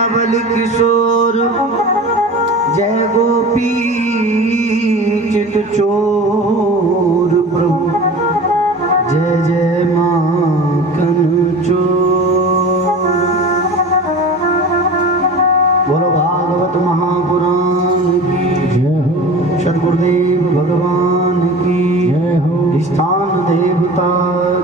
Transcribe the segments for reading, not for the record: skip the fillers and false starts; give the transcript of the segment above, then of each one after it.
नवल किशोर जय गोपी चित चोर प्रभु जय जय माखन चोर। बोलो भागवत महापुराण की जय हो, सद्गुरुदेव भगवान की जय हो, स्थान देवता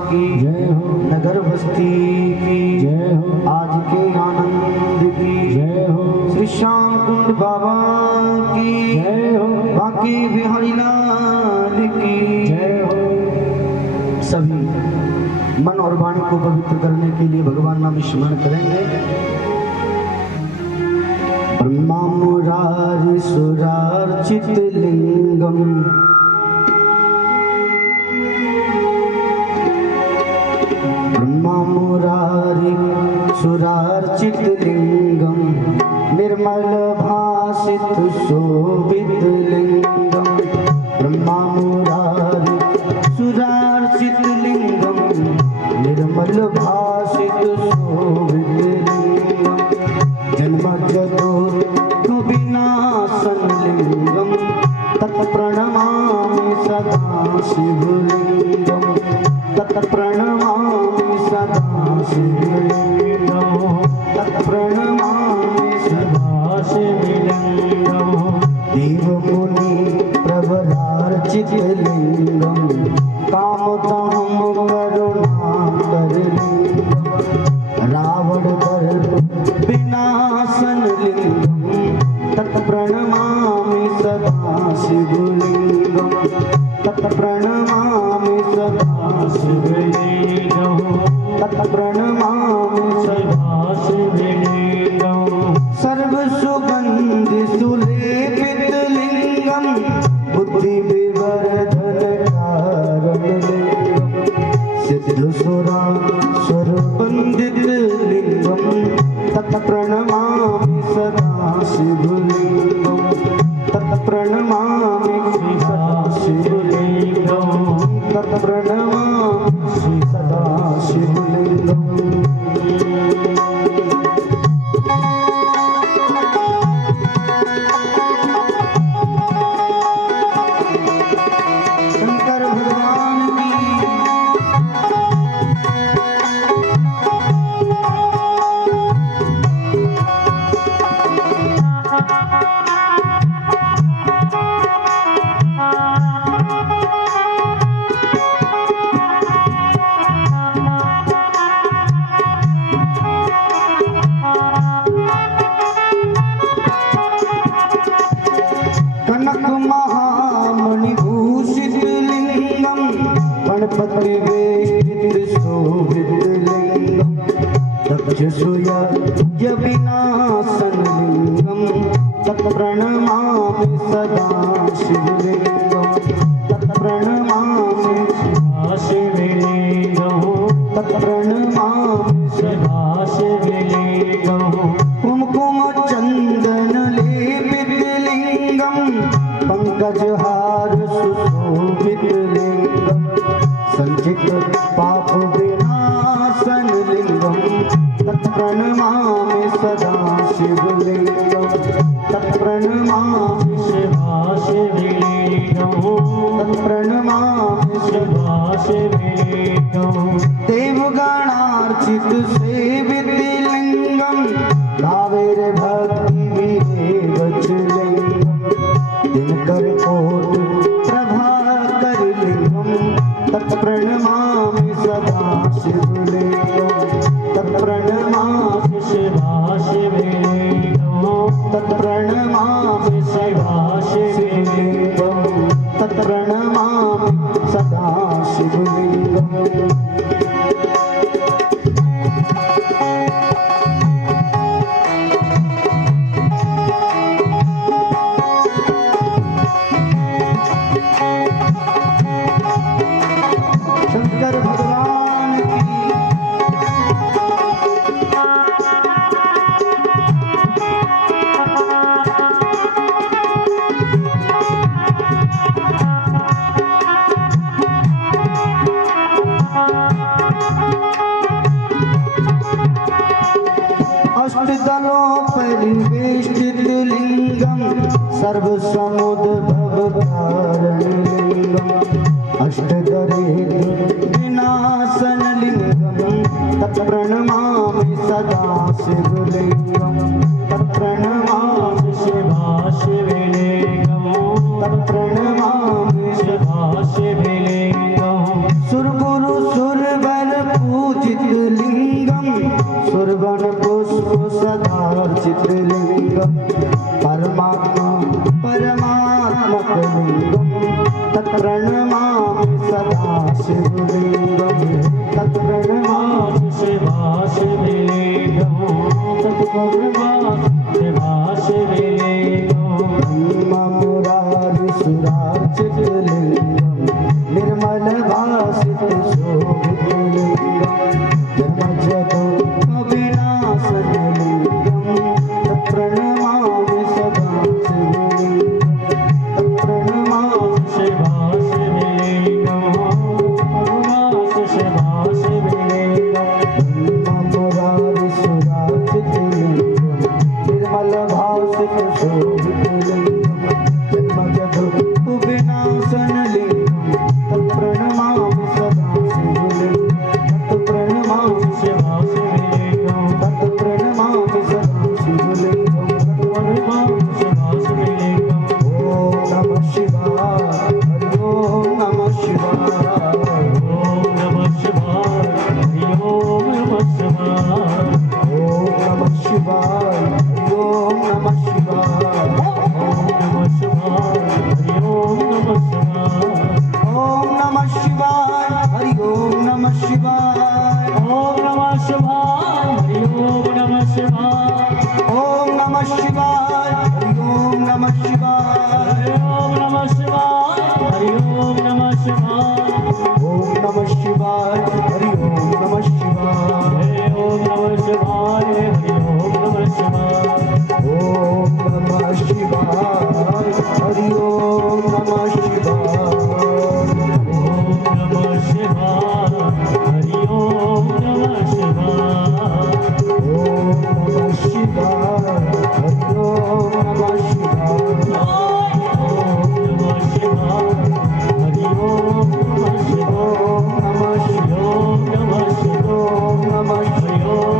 की जय हो, नगर बस्ती की जय हो, आज के आनंद की जय हो, श्री श्याम कुंड बाबा की जय हो, बाकी बिहारी लाल की जय हो। सभी मन और वाणी को पवित्र करने के लिए भगवान नाम स्मरण करेंगे। ब्रह्मा मुरारी सुरार्चित लिंगम ब्रह्मा मुरारी सुरार्चित लिंगम निर्मल भासित शोभित लिंगम ब्रह्मा मुरारी सुरार्चित लिंगम निर्मल भासित शोभित लिंगम जन्म जदो विनाशन लिंगम तत्प्रणमामि सदा शिवलिंगम तत्प्रणमामि सदा शिवलिंगम तत्प्रणमामि सदा शिवलिंगम देव मुनि प्रवरार्चित लिंगम कामदहम करुणाकर लिंगम रावण दर्प विनाशन लिंगम तत्प्रणमामि सदा शिवलिंगम तत्प्रणमामि सदा शिवलिंगम तत्प्रणमामि सदा शिवलिंगम सर्व सुगंध सुलेपित लिंगम बुद्धि विवर्धन कारण लिंगम सिद्ध सुरा स्वर वंदित लिंगम तत्प्रणमामि सदा शिवलिंगम तत्प्रणमामि सदा शिवलिंगम तत्प्रणमामि सदा शिवलिंगम। शंकर भगवान की कनक महामणिभूषित लिंगम गणपति वेष्टित शोभित लिंगम दक्ष सूर्य विनाशन लिंगम तत्प्रणमामि सदा शिवलिंगम तत्प्रणमामि सदा शिवलिंगम तत्प्रणमामि सदा शिवलिंगम कुमकुम चंदन लेपित लिंगम पंकजहार सुशोभित लिंगम संचित पाप विनाशन लिंगम तत्प्रणमामि सदा शिवलिंगम तत्प्रणमामि सदा शिवलिंगम तत्प्रणमामि सदा शिवलिंगम देवगणार्चित सेवित लिंगम भावेर भक्ति विवेक लिंगम दिनकर कोट प्रभाकर लिंगम तत्प्रणमामि सदा शिवलिंगम तत्प्रणमामि सदा शिवलिंगम तत्प्रणमामि सदा शिवलिंगम तत्प्रणमामि सदा शिवलिंगम। अष्टदलों परिवेष्टित लिंगम सर्वसमुद्भवकारणलिंगम अष्टदरिद्र विनाशन लिंगम तत्प्रणमामि सदा शिवलिंगम तत्प्रणमामि शिवा शिवलिंगम तत्प्रणमामि शिवा शिवलिंगम सुरगुरु सुरवर पूजित लिंगम सुरवन पुष्प सदार्चित लिंगम परमात्मा परमात्मक लिंगम तत्प्रणमामि सदा शिवलिंगम तत्प्रणमामि शिवा शिवलिंगम तत्प्रणमामि शिवा शिवलिंगम मुरारि सुरार्चित लिंगम निर्मल भासित शोभित लिंगम जन्मजगो अविनाशन लिंगम तत्प्रणमामि सदा शिवलिंगम तत्प्रणमामि शिवा शिवलिंगम शिवा शिवलिंगम मुरारि सुरार्चित लिंगम निर्मल भासित शोभित लिंगम जन्मजगो विनाशन लिंगम तत्प्रणमामि सदा शिवलिंगम तत्प्रणमामि शिवा शिवलिंगम तत्प्रणमामि सदा शिवलिंगम तत्प्रणमामि शिवा शिवलिंगम ओम नमः शिवाय हरि ओम नमः शिवाय ओम नमः शिवाय हरि ओम नमः शिवाय ओम नमः शिवाय हरि ओम नमः शिवाय ओम नमः शिवाय हरि ओम नमः शिवाय ओम नमः शिवाय हरि ओम नमः शिवाय ओम नमः शिवाय हरि ओम नमः शिवाय ओम नमः शिवाय हरि ओम नमः शिवाय ओम नमः शिवाय हरि ओम नमः शिवाय ओम नमः शिवाय हरि ओम नमः शिवाय ओम नमः शिवाय हरि ओम नमः शिवाय ओम नमः शिवाय हरि ओम नमः शिवाय ओम नमः शिवाय हरि ओम नमः शिवाय ओम नमः शिवाय हरि ओम नमः शिवाय ओम नमः शिवाय हरि ओम नमः शिवाय नमः शिवाय नमः शिवाय नमः शिवाय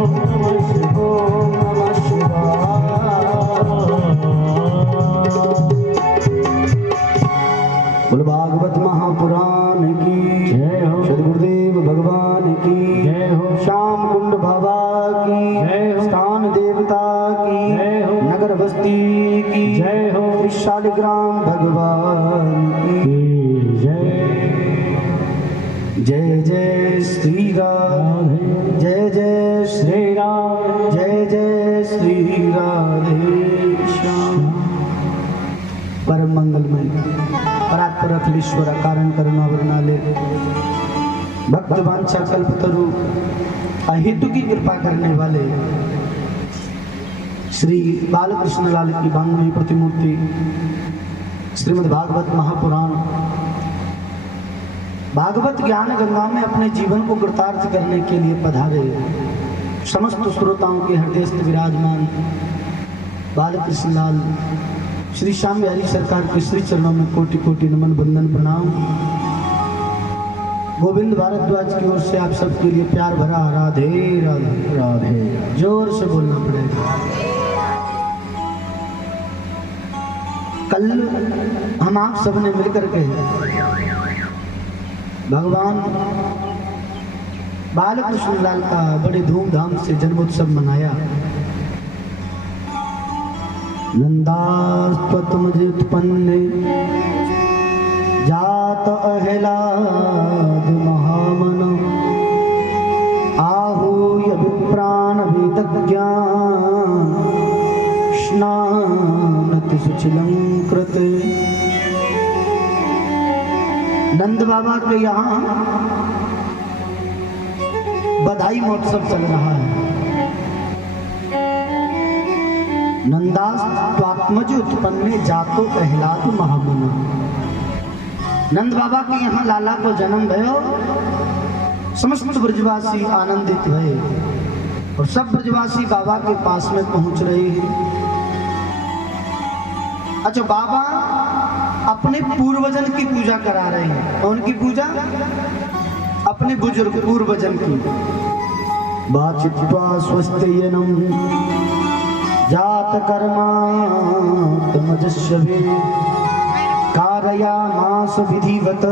नमः शिवाय नमः शिवाय बोल भागवत महापुराण की जय हो सद्गुरुदेव भगवान की जय हो श्याम कुंड बाबा की जय हो स्थान देवता की जय हो नगर बस्ती की जय हो शालिग्राम भगवान की जय जय जय श्री राम जय जय श्री राम जय जय श्री राधे श्याम परम मंगलमय परात्पर अखिलेश्वर कारण करुणावरणाले भक्त वांछा कल्पतरु अहेतु की कृपा करने वाले श्री बालकृष्ण लाल की बांगमयी प्रतिमूर्ति श्रीमद् भागवत महापुराण भागवत ज्ञान गंगा में अपने जीवन को कृतार्थ करने के लिए पधारे समस्त श्रोताओं के हृदयस्थ विराजमान बालकृष्ण लाल श्री श्याम बिहारी सरकार के श्री चरणों में कोटि कोटि नमन बंदन प्रणाम। गोविंद भारद्वाज की ओर से आप सबके लिए प्यार भरा राधे राधे राधे जोर से बोलना पड़ेगा। कल हम आप सबने मिलकर के भगवान बालकृष्ण लाल का बड़े धूमधाम से जन्मोत्सव मनाया। नंदास्पतमुत्पन्ने जात अहलाद महामन आहूय विप्राण वेदज्ञान स्नानति सुचिलं कृते। नंद बाबा के यहाँ बधाई महोत्सव चल रहा है। नंदास्त्वात्मज उत्पन्ने जातो प्रहलाद महामुना। नंद बाबा के यहाँ लाला को जन्म भयो, समस्त ब्रजवासी आनंदित भये। और सब ब्रजवासी बाबा के पास में पहुंच रहे हैं। अच्छा, बाबा अपने पूर्वजन की पूजा करा रहे हैं। कौन की पूजा? अपने बुजुर्ग पूर्वजन की। वाचित्वा स्वस्त्ययनं जात कर्मात्मजस्यवे कारयामास विधिवत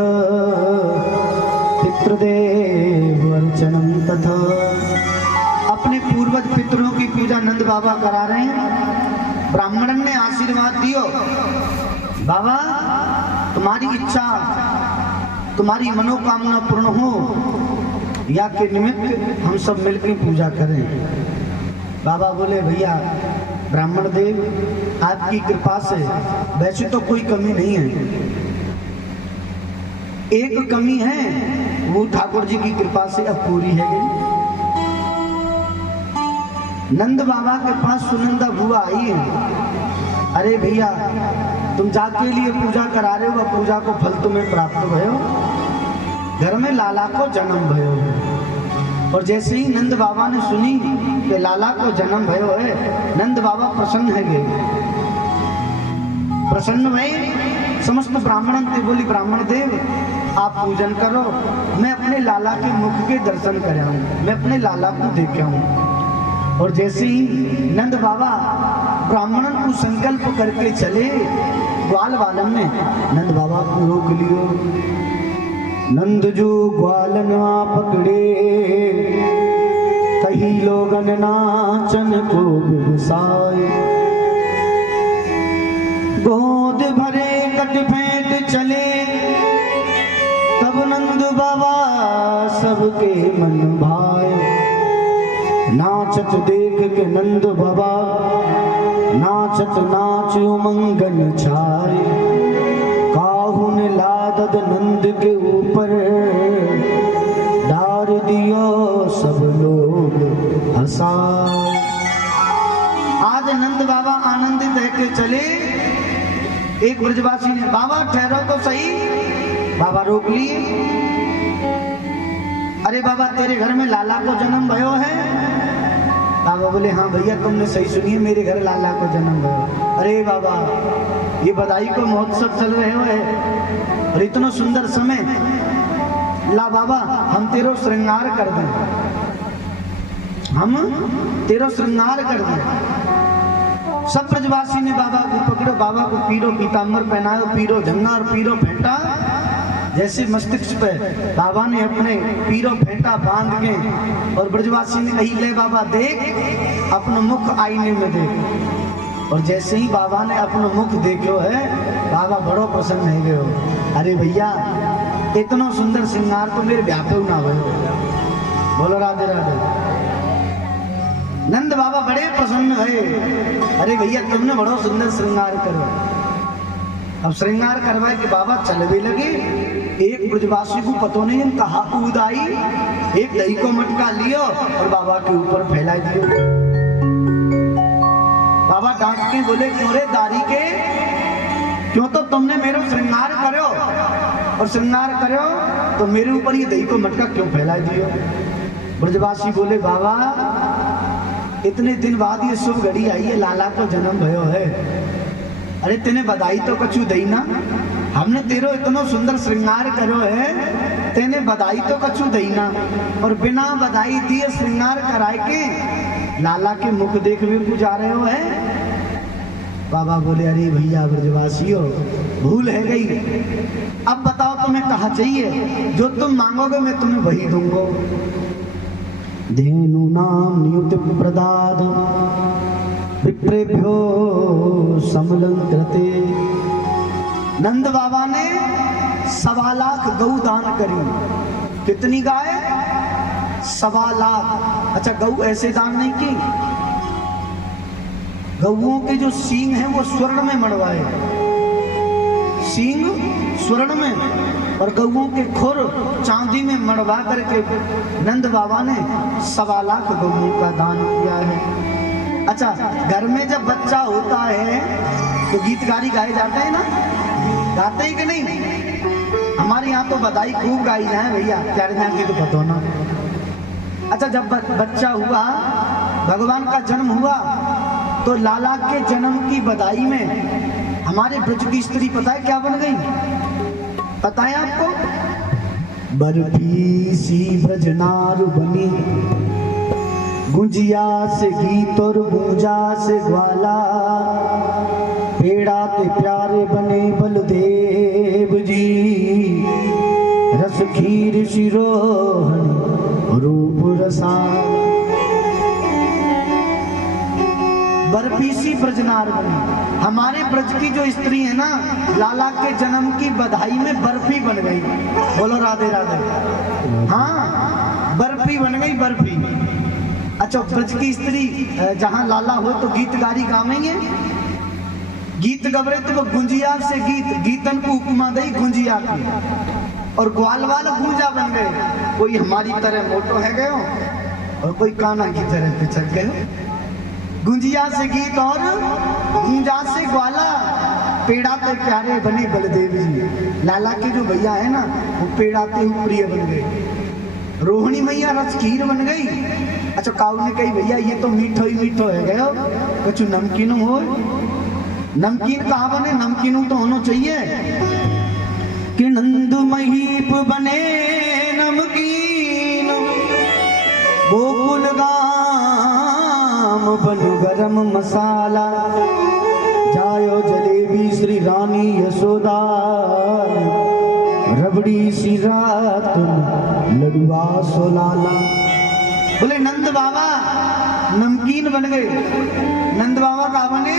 पितृदेव अर्चनं तथा। अपने पूर्वज पितरों की पूजा नंद बाबा करा रहे हैं। ब्राह्मणन ने आशीर्वाद दियो, बाबा तुम्हारी इच्छा, तुम्हारी मनोकामना पूर्ण हो या के निमित्त हम सब मिलकर पूजा करें। बाबा बोले, भैया ब्राह्मण देव आपकी कृपा से वैसे तो कोई कमी नहीं है, एक कमी है वो ठाकुर जी की कृपा से अब पूरी है गई। नंद बाबा के पास सुनंदा बुआ आई है। अरे भैया तुम जाके लिए पूजा करा रहे हो, वह पूजा को फल तुम्हें प्राप्त भयो, घर में लाला को जन्म भयो। और जैसे ही नंद बाबा ने सुनी कि लाला को जन्म भयो है, नंद बाबा प्रसन्न है गए। प्रसन्न भये समस्त ब्राह्मण थे। बोली, ब्राह्मण देव आप पूजन करो, मैं अपने लाला के मुख के दर्शन कर आऊं, मैं अपने लाला को देख आऊं। और जैसे ही नंद बाबा ब्राह्मणन को संकल्प करके चले, ग्वाल वालन ने नंद बाबा को रोक लियो। नंद जो ग्वालन पकड़े, कही लोगन नाचन को व्यवसाय। गोद भरे कट फेंट चले, तब नंद बाबा सबके मन भाए। नाचत देख के नंद बाबा, नाचत नाच उमंगन छाए। काहुन लादद नंद के ऊपर, डार दियो सब लोग हंसाए। आज नंद बाबा आनंदित है के चले। एक ब्रजवासी ने, बाबा ठहरो तो सही। बाबा रोक लिए। अरे बाबा तेरे घर में लाला को जन्म भयो है? बाबा बोले, हाँ भैया तुमने सही सुनी है, मेरे घर लाला को जन्म भयो। अरे बाबा ये बधाई को महोत्सव चल रहे हो और इतना सुंदर समय, ला बाबा हम तेरो श्रृंगार कर दें, हम तेरो श्रृंगार कर दें। सब ब्रजवासी ने बाबा को पकड़ो, बाबा को पीरो पीताम्बर पहनायो, पीरो झंगा और पीरो फेंटा। जैसे मस्तिष्क पे बाबा ने अपने पीरो फेंटा बांध के, और ब्रजवासी ने कही, ले बाबा देख अपना मुख आईने में देख। और जैसे ही बाबा ने अपना मुख देखो है, बाबा बड़ो प्रसन्न है गयो। अरे भैया इतना सुंदर श्रृंगार तो मेरे ब्याह पे ना हो। बोलो राधे राधे। नंद बाबा बड़े प्रसन्न भये। अरे भैया तुमने बड़ो सुंदर श्रृंगार करो। अब श्रृंगार करवाए कि बाबा चल भी लगे। एक ब्रजवासी को पतो नहीं कहा कूद आई, एक दही को मटका लियो और बाबा के ऊपर फैला दियो। बाबा डांट के बोले, क्यों रे दारी के, क्यों तो तुमने मेरे श्रृंगार करो, और श्रृंगार करो तो मेरे ऊपर ये दही को मटका क्यों फैला दियो। ब्रजवासी बोले, बाबा इतने दिन बाद ये शुभ घड़ी आई है, लाला को जन्म भयो है। अरे तेने बधाई तो कछु दई ना, हमने तेरो इतना सुंदर श्रृंगार करो है, तेने बधाई तो कछु दई ना, और बिना बधाई दिए श्रृंगार कराए के लाला के मुख देख भी पूजा रहे हो है। बाबा बोले, अरे भैया ब्रजवासियों भूल है गई, अब बताओ तुम्हें कहा चाहिए, जो तुम मांगोगे मैं तुम्हें वही दूंगा। धेनु नाम नियुत प्रदाद विप्रेभ्यो समलंकृते। नंद बाबा ने 1.25 लाख गौ दान करी। कितनी गाय? 1.25 लाख। अच्छा गौ ऐसे दान नहीं की, गौओं के जो सींग हैं वो स्वर्ण में मड़वाए, सींग स्वर्ण में, और गौओं के खुर चांदी में मड़वा करके नंद बाबा ने 1.25 लाख गौओं का दान किया है। अच्छा घर में जब बच्चा होता है तो गीत गारी गाए जाते हैं ना, गाते ही कि नहीं? हमारे यहाँ तो बधाई खूब गाई जाए भैया, प्यारे जान की तो पता ना। अच्छा जब बच्चा हुआ भगवान का जन्म हुआ तो लाला के जन्म की बधाई में हमारे ब्रज की स्त्री पता है क्या बन गई? पता है आपको? बर्फी सी भजनार बनी, गुंजिया से गीत और गूंजा से ग्वाला, पेड़ा के प्यारे बने बलदेव जी, रस खीर शिरोहन रूप रसाल। बर्फी सी ब्रजनार बनी, हमारे ब्रज की जो स्त्री है ना, लाला के जन्म की बधाई में बर्फी बन गई। बोलो राधे राधे। हाँ, बर्फी बन गई, बर्फी। अच्छा, ब्रज की स्त्री जहाँ लाला हो तो गीत गारी गावेंगे, गीत गबरे तो वो गुंजिया से गीत, गीतन को उपमा दई गुंजिया की, और ग्वाल वाला गूंजा बन गए। कोई हमारी तरह मोटो है गयो और कोई काना की तरह पिछड़ गए। गुंजिया से गीत और गूंजा से ग्वाला, पेड़ा ते प्यारे बने बलदेव जी। लाला के जो भैया है ना, वो पेड़ा ते प्रिय बन गए। रोहिणी मैया रस खीर बन गई। अच्छा, काऊ ने कही भैया ये तो मीठो ही मीठो है गयो, कुछ नमकीन हो। नमकीन कहाँ बने? नमकीन तो होना चाहिए कि नंद महीप बने नमकीन, गोकुल बन गरम मसाला, जायो जलेबी श्री रानी यशोदा, रबड़ी सी रात लडुआ सोलाला। बोले नंद बाबा नमकीन बन गए। नंद बाबा का बने?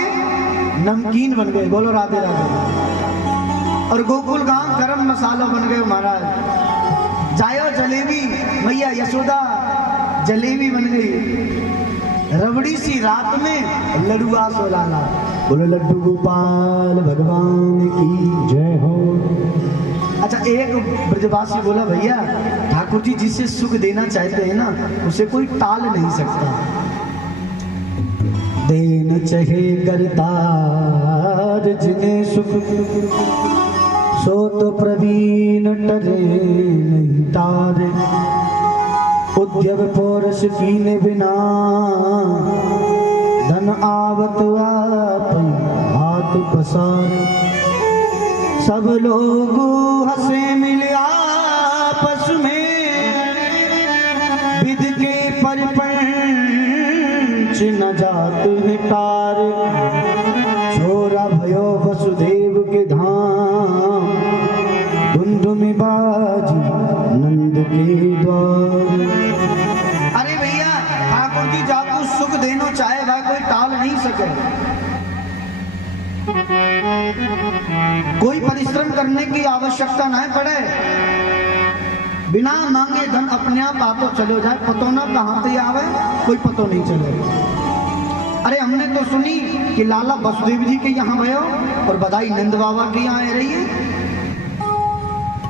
नमकीन बन गए। बोलो राधे राधे। और गोकुल गांव गरम मसाला बन गए महाराज। जायो जलेबी, मैया यशोदा जलेबी बन गई। रबड़ी सी रात में लडुआ सोलाला। बोले लड्डू गोपाल भगवान की जय हो। अच्छा, एक ब्रजवासी बोला भैया ठाकुर जी जिसे सुख देना चाहते हैं ना, उसे कोई टाल नहीं सकता। देन चाहे करतार जिन्हें सुख, सो तो प्रवीण टरे नहीं तारे। उद्यव पौरस कीने बिना, धन आवत आप हाथ पसार। सब लोग हंसे मिले आपस में, विध के परपंच न जात है तार। छोरा भयो वसुदेव के धाम, धुंधुमी बाजी नंद के द्वार। अरे भैया ठाकुर जी जाको सुख देना चाहे वह कोई टाल नहीं सके। कोई परिश्रम करने की आवश्यकता ना पड़े, बिना मांगे धन अपने आप आतो चलो जाए। पतो ना कहाँ से आवे, कोई पतो नहीं चले। अरे हमने तो सुनी कि लाला वसुदेव जी के यहाँ भयो और बधाई नंद बाबा के यहाँ आ रही है।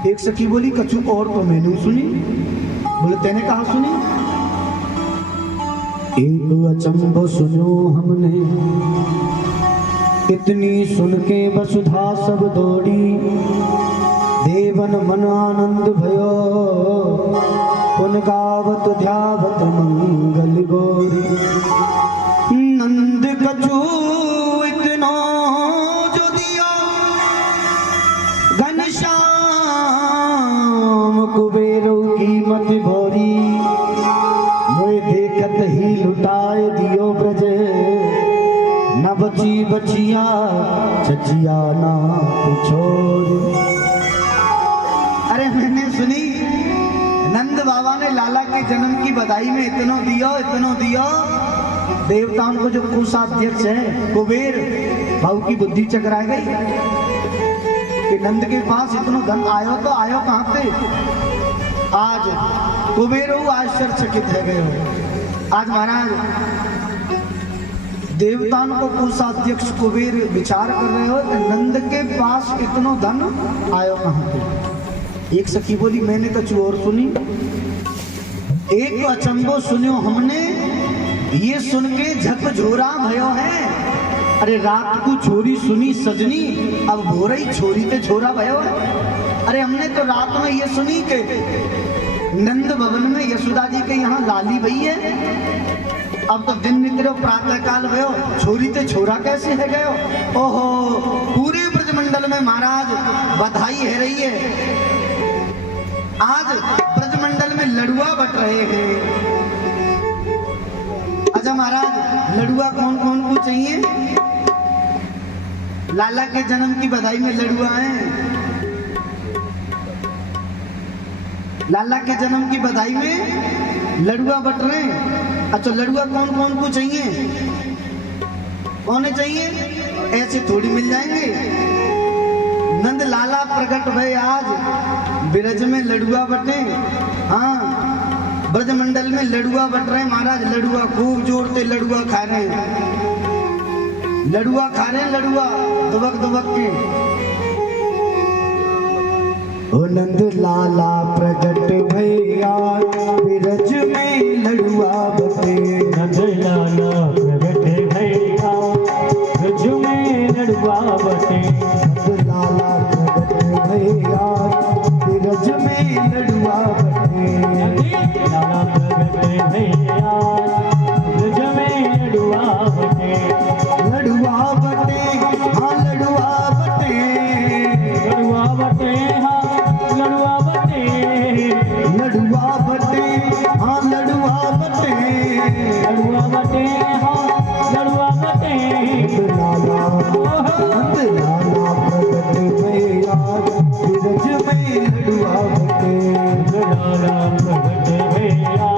एक सखी बोली कछु और तो मैंने सुनी। बोले तेने कहा सुनी? एक अचंभो सुनो हमने, इतनी सुन के वसुधा सब दौड़ी। देवन मन आनंद भयो, पुन गावत ध्यावत मंगल गौरी। नंद कछु इतनो जो दिया, घनश्याम कुबेरो कीमत भोरी। मोए देखत ही लुटाए दियो ब्रज, न बची बचिया चचिया ना छोड़। अरे मैंने सुनी नंद बाबा ने लाला के जन्म की बधाई में इतनो दियो। देवताओं को जो कोषाध्यक्ष है कुबेर, भाव की बुद्धि चकरा गई कि नंद के पास इतना धन आयो तो आयो कहाँ पे। आज कुबेर आश्चर्यचकित है गए। आज महाराज देवताओं को कोषाध्यक्ष कुबेर विचार कर रहे हो कि नंद के पास इतना धन आयो कहाँ पे। एक सखी बोली मैंने कछु और सुनी। एक तो अचंबो सुनियो हमने, ये सुन के झकझोरा भयो है। अरे रात को छोरी सुनी सजनी, अब भोरई छोरी ते छोरा भयो है। अरे हमने तो रात में ये सुनी के नंद भवन में यशोदा जी के यहाँ लाली भई है। अब तो दिन निकलो प्रातः काल भयो, छोरी ते छोरा कैसे है गयो। ओहो, पूरे ब्रजमंडल में महाराज बधाई है रही है। आज ब्रजमंडल में लड़ुआ बट रहे हैं। अच्छा महाराज, लड़ुआ कौन कौन को चाहिए? लाला के जन्म की बधाई में लड़ुआ है। लाला के जन्म की बधाई में लड़ुआ बट रहे हैं। अच्छा, लड़ुआ कौन कौन को चाहिए? कौन चाहिए? ऐसे थोड़ी मिल जाएंगे। नंद लाला प्रकट भय आज ब्रज में लड़ुआ बटे। हाँ, ब्रजमंडल में लड़ुआ बट रहे महाराज। लड़ुआ खूब जोरते लड़ुआ खा रहे हैं। लड़ुआ खा रहे हैं, लड़ुआ दुबक दुबक के। ओ नंद लाला प्रकट भैया ब्रज में लड़ुआ बटे। नंद लाला प्रकट भैया ब्रज में लड़ुआ बटे। नंद लाला प्रकट भैया ब्रज में लड़ुआ बटे। लाला प्रकट भैया ब्रज में लड़ुआ बटे। लड़ुआ बटे, हाँ लड़ुआ बटे। लड़ुआ बटे, हाँ लड़ुआ बटे। लड़ुआ बटे, हाँ लड़ुआ बटे। लड़ुआ बटे, हाँ लड़ुआ बटे। नंद लाला प्रकट भैया ब्रज में लड़ुआ बटे। लाला प्रकट भैया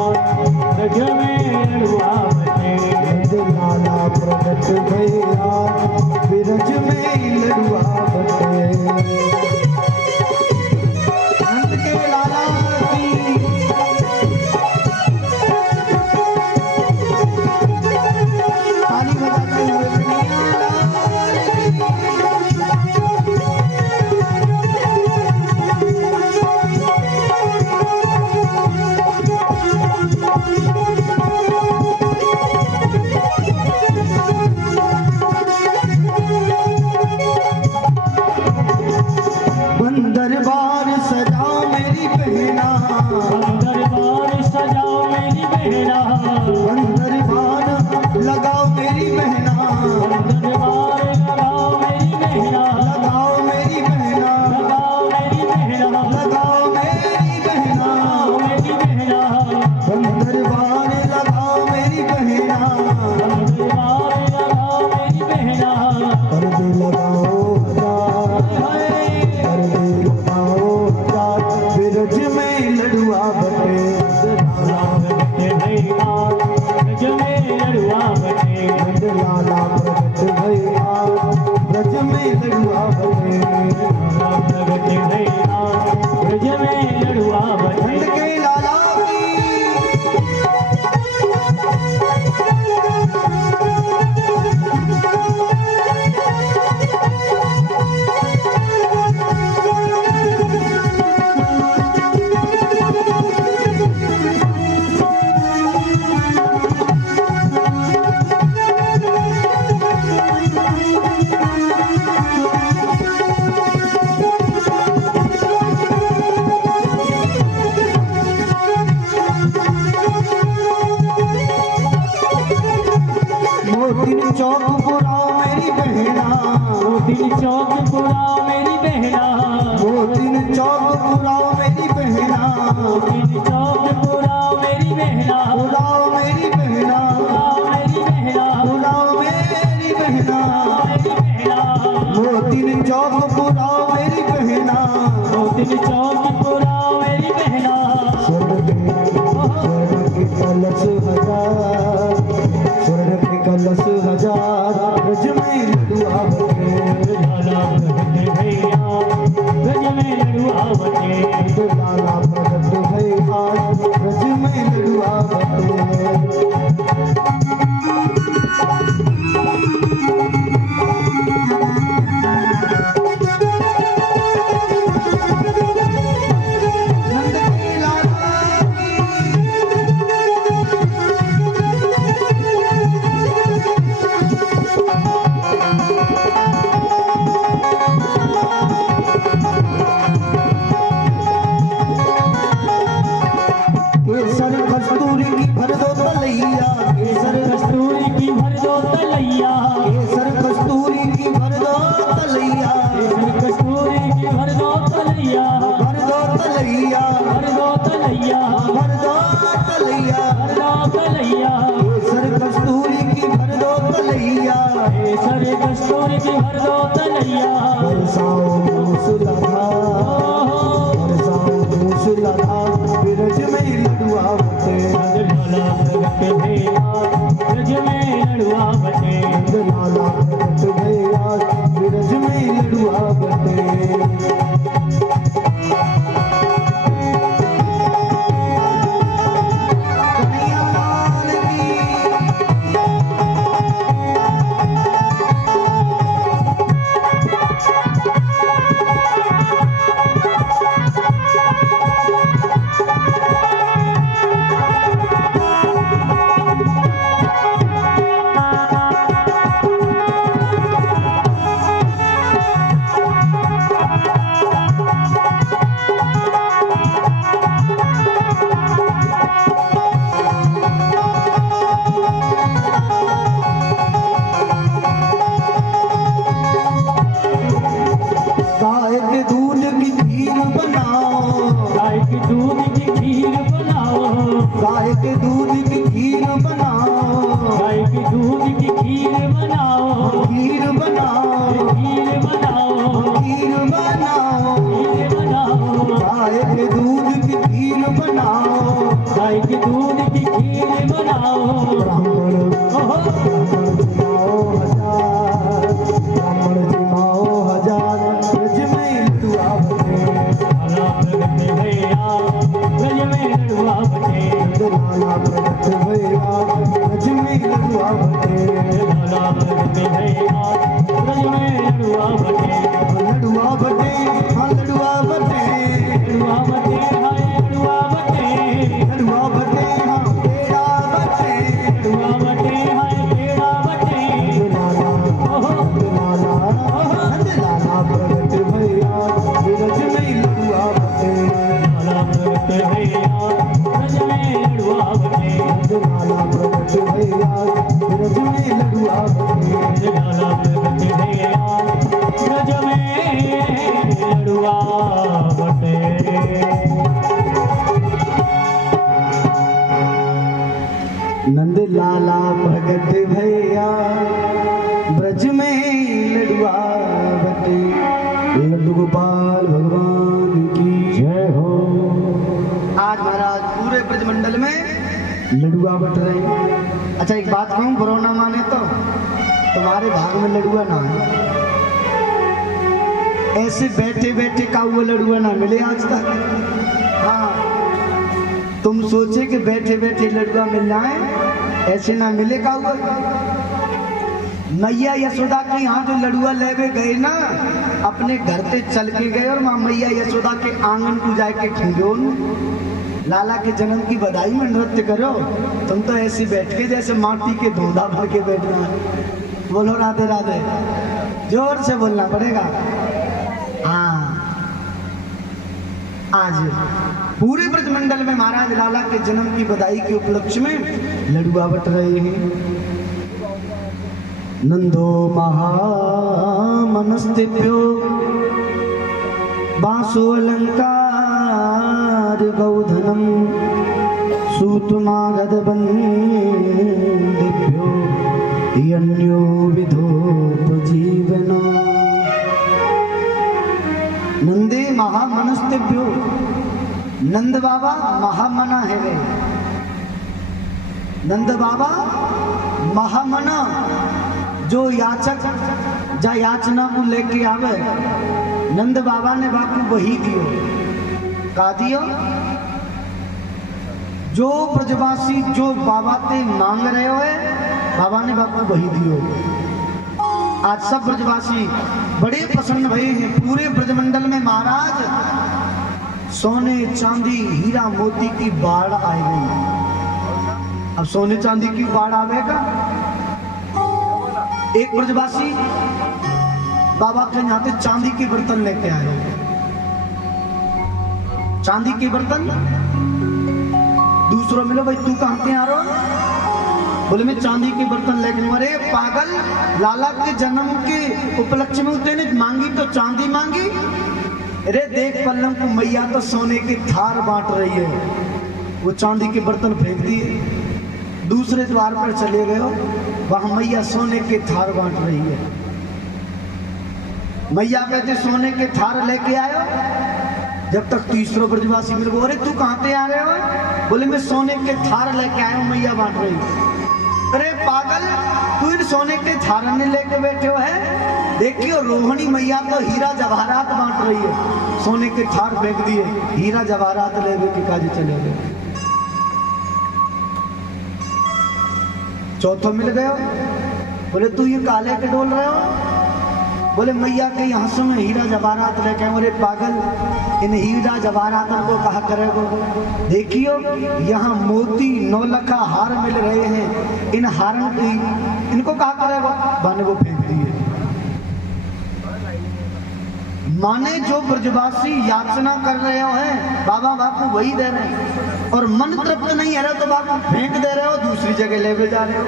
ब्रज में लड़ुआ बटे। नंद लाला प्रकट भैया ब्रज में लड़ुआ बटे। नंद के लाला की ताली बजाते हुए दरबार सजाओ मेरी बहना। दरबार सजाओ मेरी बहना। दरबार लगाओ मेरी बहना। दरबार लगाओ मेरी बहना। लगाओ मेरी बहना। लगाओ मेरी बहना। लगाओ मेरी बहना। मेरी बहना। दरबार लगाओ मेरी बहना। दरबार लगाओ मेरी बहना। पर्दे लगाओ ब्रज में लड़ुआ बटे। ब्रज में लड़ुआ बटे। नंद लाला प्रकट भैया ब्रज में लड़ुआ बटे। प्रगट भैया ब्रज में लड़ुआ बटे। नंद के लाला मोतिन चौक पुराओ मेरी बहना। मोतिन चौक पुराओ मेरी बहना। मोतिन चौक पुराओ मेरी बहना। मोतिन चौक पुराओ मेरी बहना। पुराओ मेरी बहना। पुराओ मेरी बहना। पुराओ मेरी बहना। मोतिन चौक पुराओ मेरी बहना। मोतिन चौक पुराओ मेरी बहना। स्वर्ण के कलश हजार, स्वर्ण के कलश हजार ब्रज में लड़ुआ बटे। लाला प्रगट भैया ब्रज में लड़ुआ बटे। लाला प्रकट भैया ब्रज में लड़ुआ बटे। तलैया केसर कस्तूर की भर दो तलैया बरसाओ मूसलाधार बरसाओ मूसलाधार बिरज में लडुआ बटे लाला प्रगट भैया ब्रज में लड़ुआ बटे लाला प्रगट भैया बिरज में लडुआ बटे गाय के दूध की खीर बनाओ गाय के दूध की खीर बनाओ खीर बनाओ खीर बनाओ खीर बनाओ खीर बनाओ गाय के दूध की खीर बनाओ गाय के दूध की खीर बनाओ ब्राह्मण जिमाओ हजार ब्रज में लडुआ बटे लाला प्रगट भैया ब्रज में लड़ुआ बटे लाला प्रगट भैया ब्रज में लडुआ बटे लाला प्रगट भैया ब्रज में लड़ुआ बटे लडुआ बटे हाँ लडुआ बटे लड़ुआ बटे हाय लड़ुआ बटे लडुआ बटे हाँ पेड़ा बटे लड़ुआ बटे हाय पेड़ा बटे लाला लाला प्रगट भैया ब्रज में लडुआ बटे लाला प्रगट भैया ब्रज में लड़ुआ बटे लाला प्रगट भैया ब्रज में लडुआ बटे लाला प्रगट भैया ब्रज में लड़ुआ बटे नंद लाला प्रगट भैया ब्रज में लडुआ बटे लड्डू गोपाल भगवान की जय हो आज महाराज पूरे ब्रजमंडल में लडुआ बट रहे हैं। अच्छा एक बात कहूँ, बुरा ना माने तो तुम्हारे भाग में लडुआ ना है, ऐसे बैठे बैठे का वो लडुआ ना मिले आज तक। हाँ तुम सोचे कि बैठे बैठे लडुआ मिल जाए, ऐसे ना मिले का हुआ। मैया यशोदा के यहाँ जो लडुआ लेवे गए ना, अपने घर से चल के गए और माँ मैया यशोदा के आंगन को जाके खींचो, लाला के जन्म की बधाई में नृत्य करो। तुम तो ऐसे बैठ के जैसे माटी के धोंधा भर के बैठना है। बोलो राधे राधे, जोर से बोलना पड़ेगा। हाँ आज पूरे ब्रजमंडल में महाराज लाला के जन्म की बधाई के उपलक्ष्य में लडुआ बट रहे हैं। नंदो महामनस्तेभ्यो बांसो अलंकार गौधनम सूतमागधबन्देभ्यो यन्यो विधोपजीवनो। नंदे महामनस्तेभ्यो, नंद बाबा महामना है वे। नंद बाबा महामना, जो याचक जा याचना को लेके आवे, नंद बाबा ने बापू वही दियो। का दियो? जो ब्रजवासी जो बाबा ते मांग रहे हो, बाबा ने बापू वही दियो। आज सब ब्रजवासी बड़े प्रसन्न भये हैं। पूरे ब्रजमंडल में महाराज सोने चांदी हीरा मोती की बाढ़ आई गई। अब सोने चांदी की बाढ़ आवेगा। एक ब्रजवासी बाबा के यहाँ पे चांदी के बर्तन लेके आए। चांदी के बर्तन दूसरों मिलो, भाई तू कहाँ से आ रहा? बोले मैं चांदी के बर्तन लेके। अरे पागल, लाला के जन्म के उपलक्ष्य में उसने मांगी तो चांदी मांगी। अरे देख पल्लम को मैया तो सोने के थार बांट रही है, वो चांदी के बर्तन फेंक दिए। दूसरे द्वार पर चले गए। वहां मैया सोने के थार बांट रही है। मैया कहते सोने के थार लेके आयो। जब तक तीसरो ब्रजवासी मेरे को, अरे तू कहाँ से आ रहे हो? बोले मैं सोने के थार लेके आया हूँ, मैया बांट रही। अरे पागल, तू इन सोने के थार ने लेके बैठे हो है? देखियो रोहिणी मैया तो हीरा जवाहरात बांट रही है। सोने के थार फेंक दिए, हीरा जवाहरात ले के काजी चले गए। चौथो मिल गए। बोले तू ये काले के डोल रहे हो? बोले मैया के यहाँ में हीरा जवाहरात लेके आए। बोले पागल, इन हीरा जवाहरात को कहा करेगो? देखियो यहाँ मोती नौलखा हार मिल रहे हैं, इन हारन की इनको कहा करेगो? बाने वो फेंक दिए। माने जो ब्रजवासी याचना कर रहे हो है बाबा बापू वही दे रहे हैं, और मन तृप्त नहीं है तो बापू फेंक दे रहे हो, दूसरी जगह ले जा रहे हो।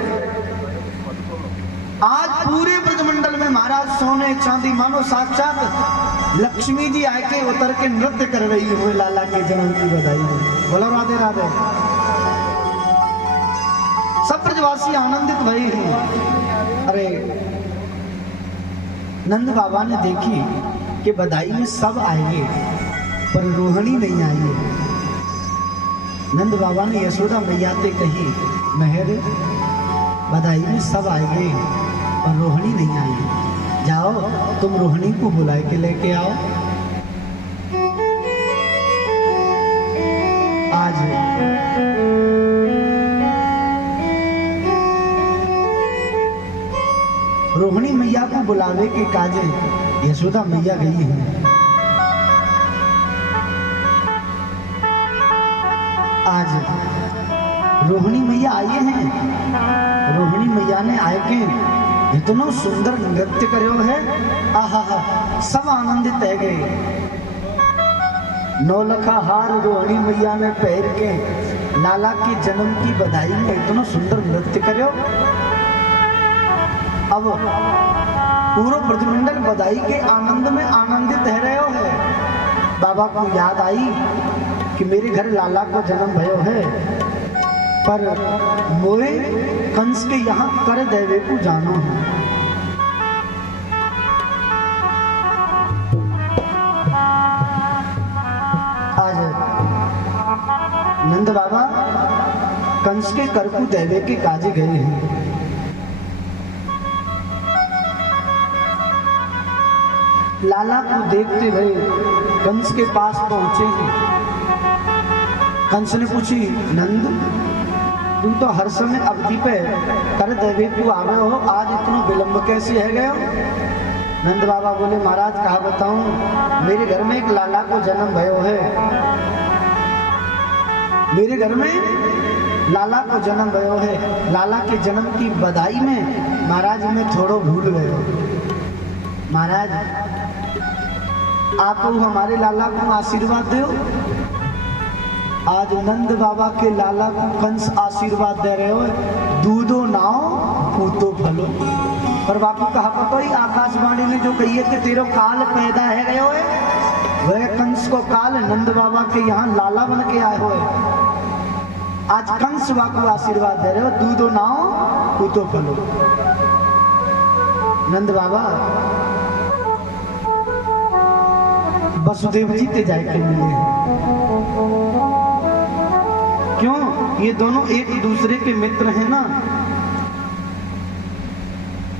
आज पूरे ब्रजमंडल में महाराज सोने चांदी मानो साक्षात लक्ष्मी जी आके उतर के नृत्य कर रही हुए लाला के जन्म की बधाई हो। बोलो राधे राधे। सब ब्रजवासी आनंदित भई हैं। अरे नंद बाबा ने देखी कि बधाई में सब आएंगे पर रोहिणी नहीं आई है। नंद बाबा ने यशोदा मैया से कही, मेहर बधाई में सब आएंगे और रोहिणी नहीं आई, जाओ तुम रोहिणी को बुलाए के लेके आओ। आज रोहिणी मैया को बुलावे के काजे यशोदा मैया गई है। आज रोहिणी मैया आई हैं। रोहिणी मैया ने आए के इतना सुंदर नृत्य करो है, आहा सब आनंदित है गए। नौलखा हार रोहिणी मैया ने पहन के लाला के जन्म की बधाई में इतना सुंदर नृत्य करो। अब पूरा ब्रजमंडल बधाई के आनंद में आनंदित रह रहे हो है। बाबा को याद आई कि मेरे घर लाला को जन्म भयो है, पर मोए कंस के यहाँ कर देवे को जानो है। आज नंद बाबा कंस के कर को देवे के काजे गए हैं। लाला को देखते हुए कंस के पास पहुंचे हैं। कंस ने पूछी, नंद तुम तो हर समय अवधि पे कर देवे को आ गए हो, आज इतना विलंब कैसे है गए हो? नंद बाबा बोले, महाराज कहा बताऊं, मेरे घर में एक लाला को जन्म भयो है। मेरे घर में लाला को जन्म भयो है। लाला के जन्म की बधाई में महाराज मैं थोड़ो भूल गए। महाराज आप हमारे लाला को आशीर्वाद दो। आज नंद बाबा के लाला को कंस आशीर्वाद दे रहे हो, दूधो नाव पूतो फलो। पर बापू कहा पता आकाशवाणी ने जो कही है कि तेरो काल पैदा है गए हो, वह कंस को काल नंद बाबा के यहाँ लाला बन के आए हुए। आज कंस बापू आशीर्वाद दे रहे हो, दूधो नाव पूतो फलो। नंद बाबा वसुदेव जी ते जाके मिले हैं। क्यों? ये दोनों एक दूसरे के मित्र हैं ना।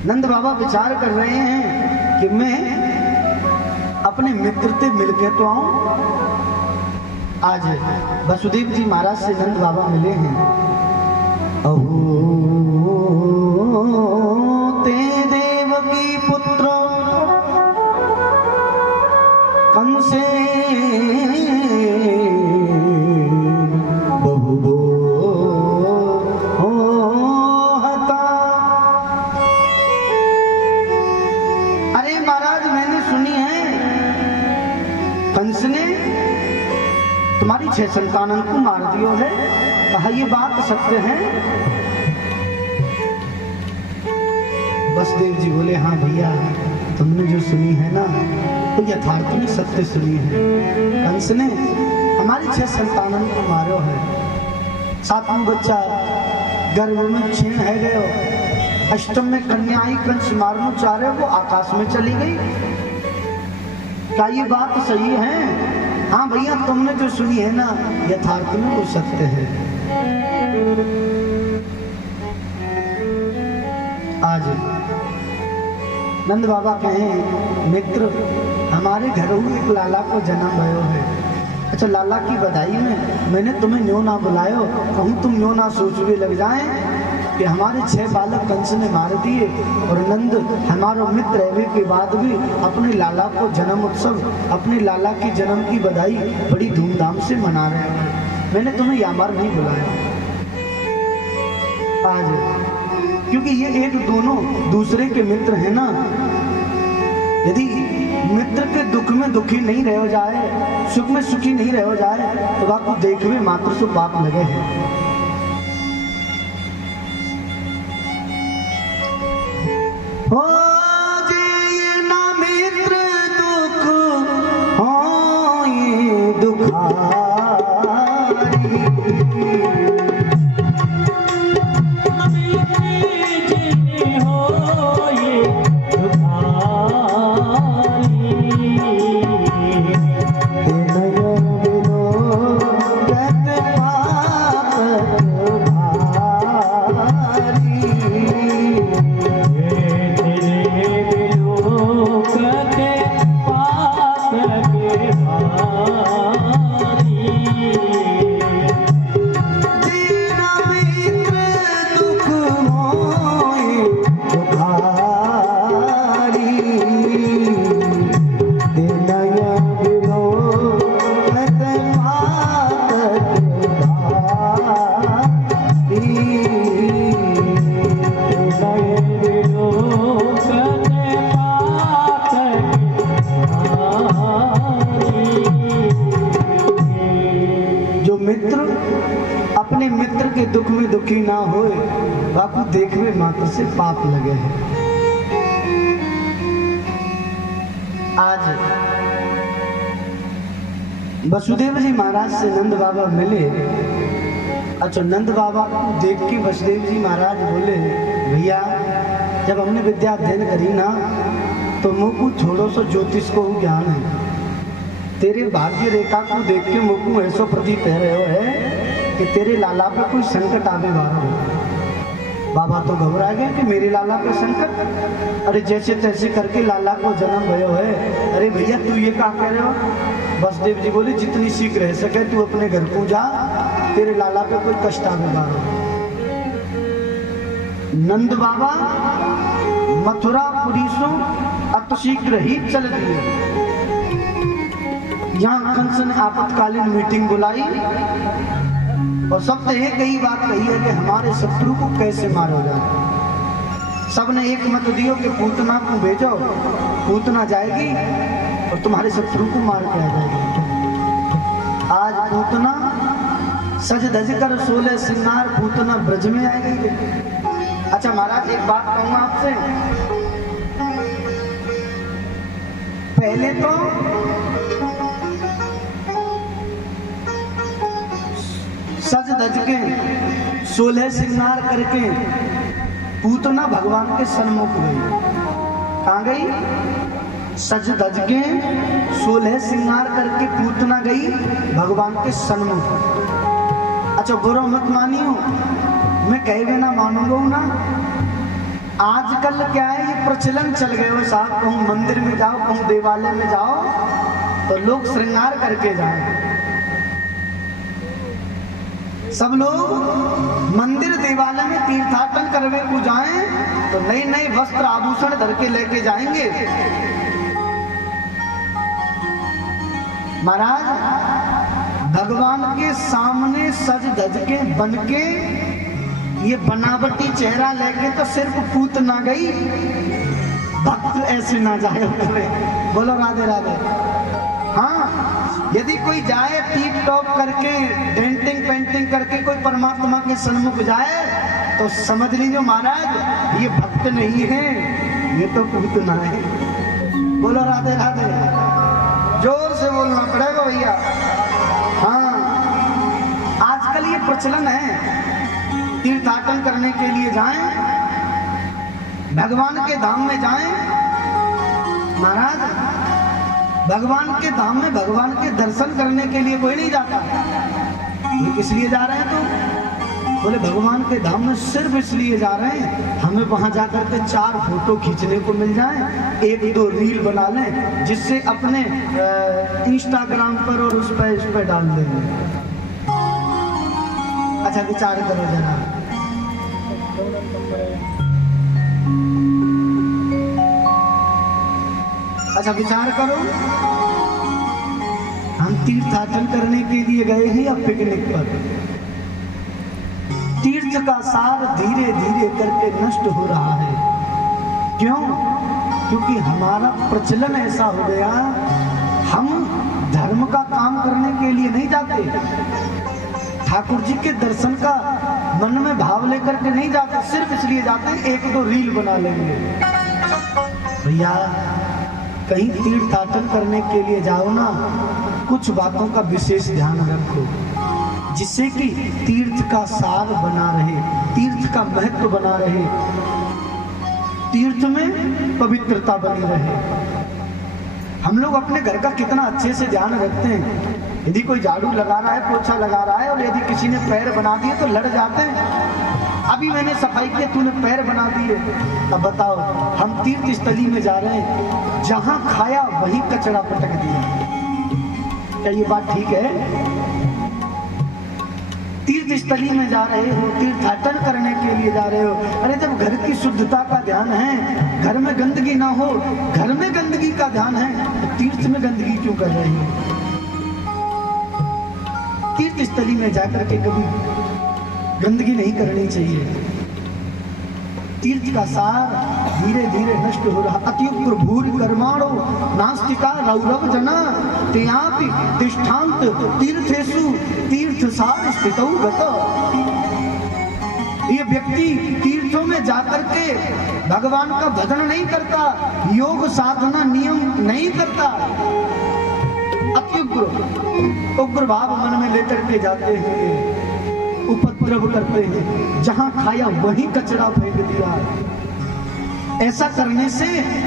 नंद बाबा विचार कर रहे हैं कि मैं अपने मित्र से मिलके तो आऊं। आज वसुदेव जी महाराज से नंद बाबा मिले हैं। अहो ते देवकी पुत्र कंसे बहु हता। अरे महाराज मैंने सुनी है कंस ने तुम्हारी 6 संतानों को मार दियो है। कहा ये बात सत्य है? वसुदेव जी बोले, हाँ भैया तुमने जो सुनी है ना तो यथार्थ में सत्य सुनी है। कंस ने हमारी 6 संतानों को मारो है। 7वां बच्चा गर्भ में क्षीण है गयो, अष्टम में कन्या आई, कंस मारना चाह रहे, वो आकाश में चली गई। क्या ये बात सही है? हाँ भैया, तुमने जो सुनी है ना, यथार्थ में वो सत्य है। आज नंद बाबा कहें, मित्र हमारे घर एक लाला को जन्म भयो है। अच्छा, लाला की बधाई में मैंने तुम्हें न्यों ना बुलायो, कहूँ तुम न्यों ना सोचने लग जाए कि हमारे 6 बालक कंस ने मार दिए और नंद हमारा मित्र रहने के बाद भी अपने लाला को जन्म उत्सव, अपने लाला की जन्म की बधाई बड़ी धूमधाम से मना रहे हैं। मैंने तुम्हें यामार नहीं बुलाया आज, क्योंकि ये एक दोनों दूसरे के मित्र हैं ना। यदि मित्र के दुख में दुखी नहीं रह जाए, सुख में सुखी नहीं रह जाए, तो आपको देखने मात्र से पाप लगे हैं। हो जी ना मित्र दुख हो ये दुखारी, दुख में दुखी ना होए, बापू देखवे मात्र से पाप लगे हैं। आज वसुदेव जी महाराज से नंद बाबा मिले। अच्छा, नंद बाबा को देख के वसुदेव जी महाराज बोले, भैया जब हमने विद्या अध्ययन करी ना, तो मुझको थोड़ा सा ज्योतिष को ज्ञान है। तेरे भाग्य रेखा को देख के मुझको ऐसा प्रतीत कह रहे हो है कि तेरे लाला पे कोई संकट आने वाला हो। बाबा तो घबरा गए कि मेरे लाला पे संकट? अरे जैसे तैसे करके लाला को जन्म भयो है। अरे भैया तू ये क्या कह रहे हो? वसुदेव जी बोले, जितनी शीघ्र रह सके तू अपने घर को जा, तेरे लाला पे कोई कष्ट आने वाला हो। नंद बाबा मथुरा पुरीसों अतिशीघ्र ही चल दिए। यहाँ कंस ने आपातकालीन मीटिंग बुलाई और सबने एक ही बात कही है कि हमारे शत्रु को कैसे मारो जाए। सबने एक मत दियो कि पूतना को भेजो, पूतना जाएगी और तुम्हारे शत्रु को मार के आ जाएगी। आज पूतना सज धज कर 16 श्रृंगार पूतना ब्रज में आएगी। अच्छा महाराज, एक बात कहूँ आपसे, पहले तो सज धज के 16 श्रृंगार करके पूतना भगवान के सन्मुख गई। कहाँ गई? सज धज के 16 श्रृंगार करके पूतना गई भगवान के सन्मुख। अच्छा बुरा मत मानियो, मैं कहे बिना मानूंगा ना। आजकल क्या है, ये प्रचलन चल गए हो साहब, कहूँ मंदिर में जाओ, कहूँ देवालय में जाओ तो लोग श्रृंगार करके जाए। सब लोग मंदिर देवालय में तीर्थाटन करने को जाएं तो नए नए वस्त्र आभूषण धर के लेके जाएंगे। महाराज भगवान के सामने सज धज के बन के ये बनावटी चेहरा लेके तो सिर्फ पूत ना गई, भक्त ऐसे ना जाए। बोलो राधे राधे। हाँ, यदि कोई जाए टीप टॉप करके डेंटिंग पेंटिंग करके कोई परमात्मा के सन्मुख जाए तो समझ लीजिए महाराज ये भक्त नहीं है, ये तो पूतना है। बोलो राधे राधे, जोर से बोलना पड़ेगा भैया। हाँ, आजकल ये प्रचलन है, तीर्थाटन करने के लिए जाएं भगवान के धाम में जाएं महाराज, भगवान के धाम में भगवान के दर्शन करने के लिए कोई नहीं जाता। तो किस लिए जा रहे हैं? तो बोले भगवान के धाम में सिर्फ इसलिए जा रहे हैं हमें वहां जाकर के 4 फोटो खींचने को मिल जाए, 1-2 रील बना लें, जिससे अपने इंस्टाग्राम पर और उस पर डाल देंगे। अच्छा विचार करो जरा, अच्छा विचार करो, हम तीर्थाटन करने के लिए गए हैं या पिकनिक पर? तीर्थ का सार धीरे धीरे करके नष्ट हो रहा है। क्यों? क्योंकि हमारा प्रचलन ऐसा हो गया, हम धर्म का काम करने के लिए नहीं जाते, ठाकुर जी के दर्शन का मन में भाव लेकर के नहीं जाते, सिर्फ इसलिए जाते हैं 1-2 रील बना लेंगे। भैया कहीं तीर्थाटन करने के लिए जाओ ना, कुछ बातों का विशेष ध्यान रखो, जिससे कि तीर्थ का सार बना रहे, तीर्थ का महत्व बना रहे, तीर्थ में पवित्रता बनी रहे। हम लोग अपने घर का कितना अच्छे से ध्यान रखते हैं, यदि कोई झाड़ू लगा रहा है, पोछा लगा रहा है, और यदि किसी ने पैर बना दिए तो लड़ जाते हैं। अभी मैंने सफाई की, तूने पैर बना दिए। अब बताओ, हम तीर्थ स्थली में जा रहे हैं, जहां खाया वहीं कचरा पटक दिया, क्या ये बात ठीक है? तीर्थ स्थली में जा रहे हो, तीर्थाटन करने के लिए जा रहे हो, अरे जब घर की शुद्धता का ध्यान है, घर में गंदगी ना हो, घर में गंदगी का ध्यान है, तो तीर्थ में गंदगी क्यों कर रही हो? तीर्थ स्थली में जाकर के कभी गंदगी नहीं करनी चाहिए। तीर्थ का सार धीरे धीरे नष्ट हो रहा। अत्युग्र भूरि कर्माणो नास्तिका रौरव जना तेयापि तिष्ठान्त तीर्थेषु तीर्थसार स्थितौ गत। ये व्यक्ति तीर्थों में जाकर के भगवान का भजन नहीं करता, योग साधना नियम नहीं करता, अत्युग्र उग्र भाव मन में लेकर के जाते हैं, उपद्रव करते हैं, जहां खाया वहीं कचरा फेंक दिया। ऐसा करने से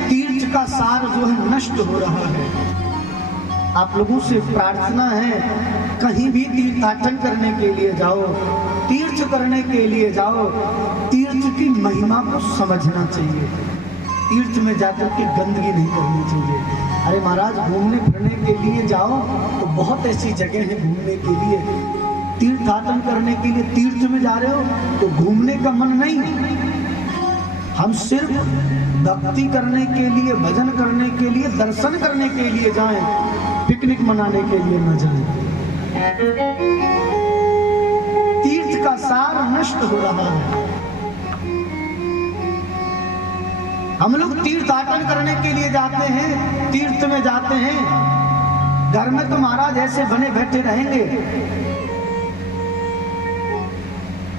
तीर्थ का सार जो है नष्ट हो रहा है। आप लोगों से प्रार्थना है, कहीं भी तीर्थाटन करने के लिए जाओ, तीर्थ करने के लिए जाओ, तीर्थ की महिमा को समझना चाहिए। तीर्थ में जाकर के गंदगी नहीं करनी चाहिए। अरे महाराज, घूमने फिरने के लिए जाओ तो बहुत ऐसी जगह है घूमने के लिए। तीर्थाटन करने के लिए तीर्थ में जा रहे हो तो घूमने का मन नहीं, हम सिर्फ भक्ति करने के लिए, भजन करने के लिए, दर्शन करने के लिए जाएं, पिकनिक मनाने के लिए न जाएं। तीर्थ का सार नष्ट हो रहा है। हम लोग तीर्थाटन करने के लिए जाते हैं, तीर्थ में जाते हैं, घर में तो महाराज ऐसे बने बैठे रहेंगे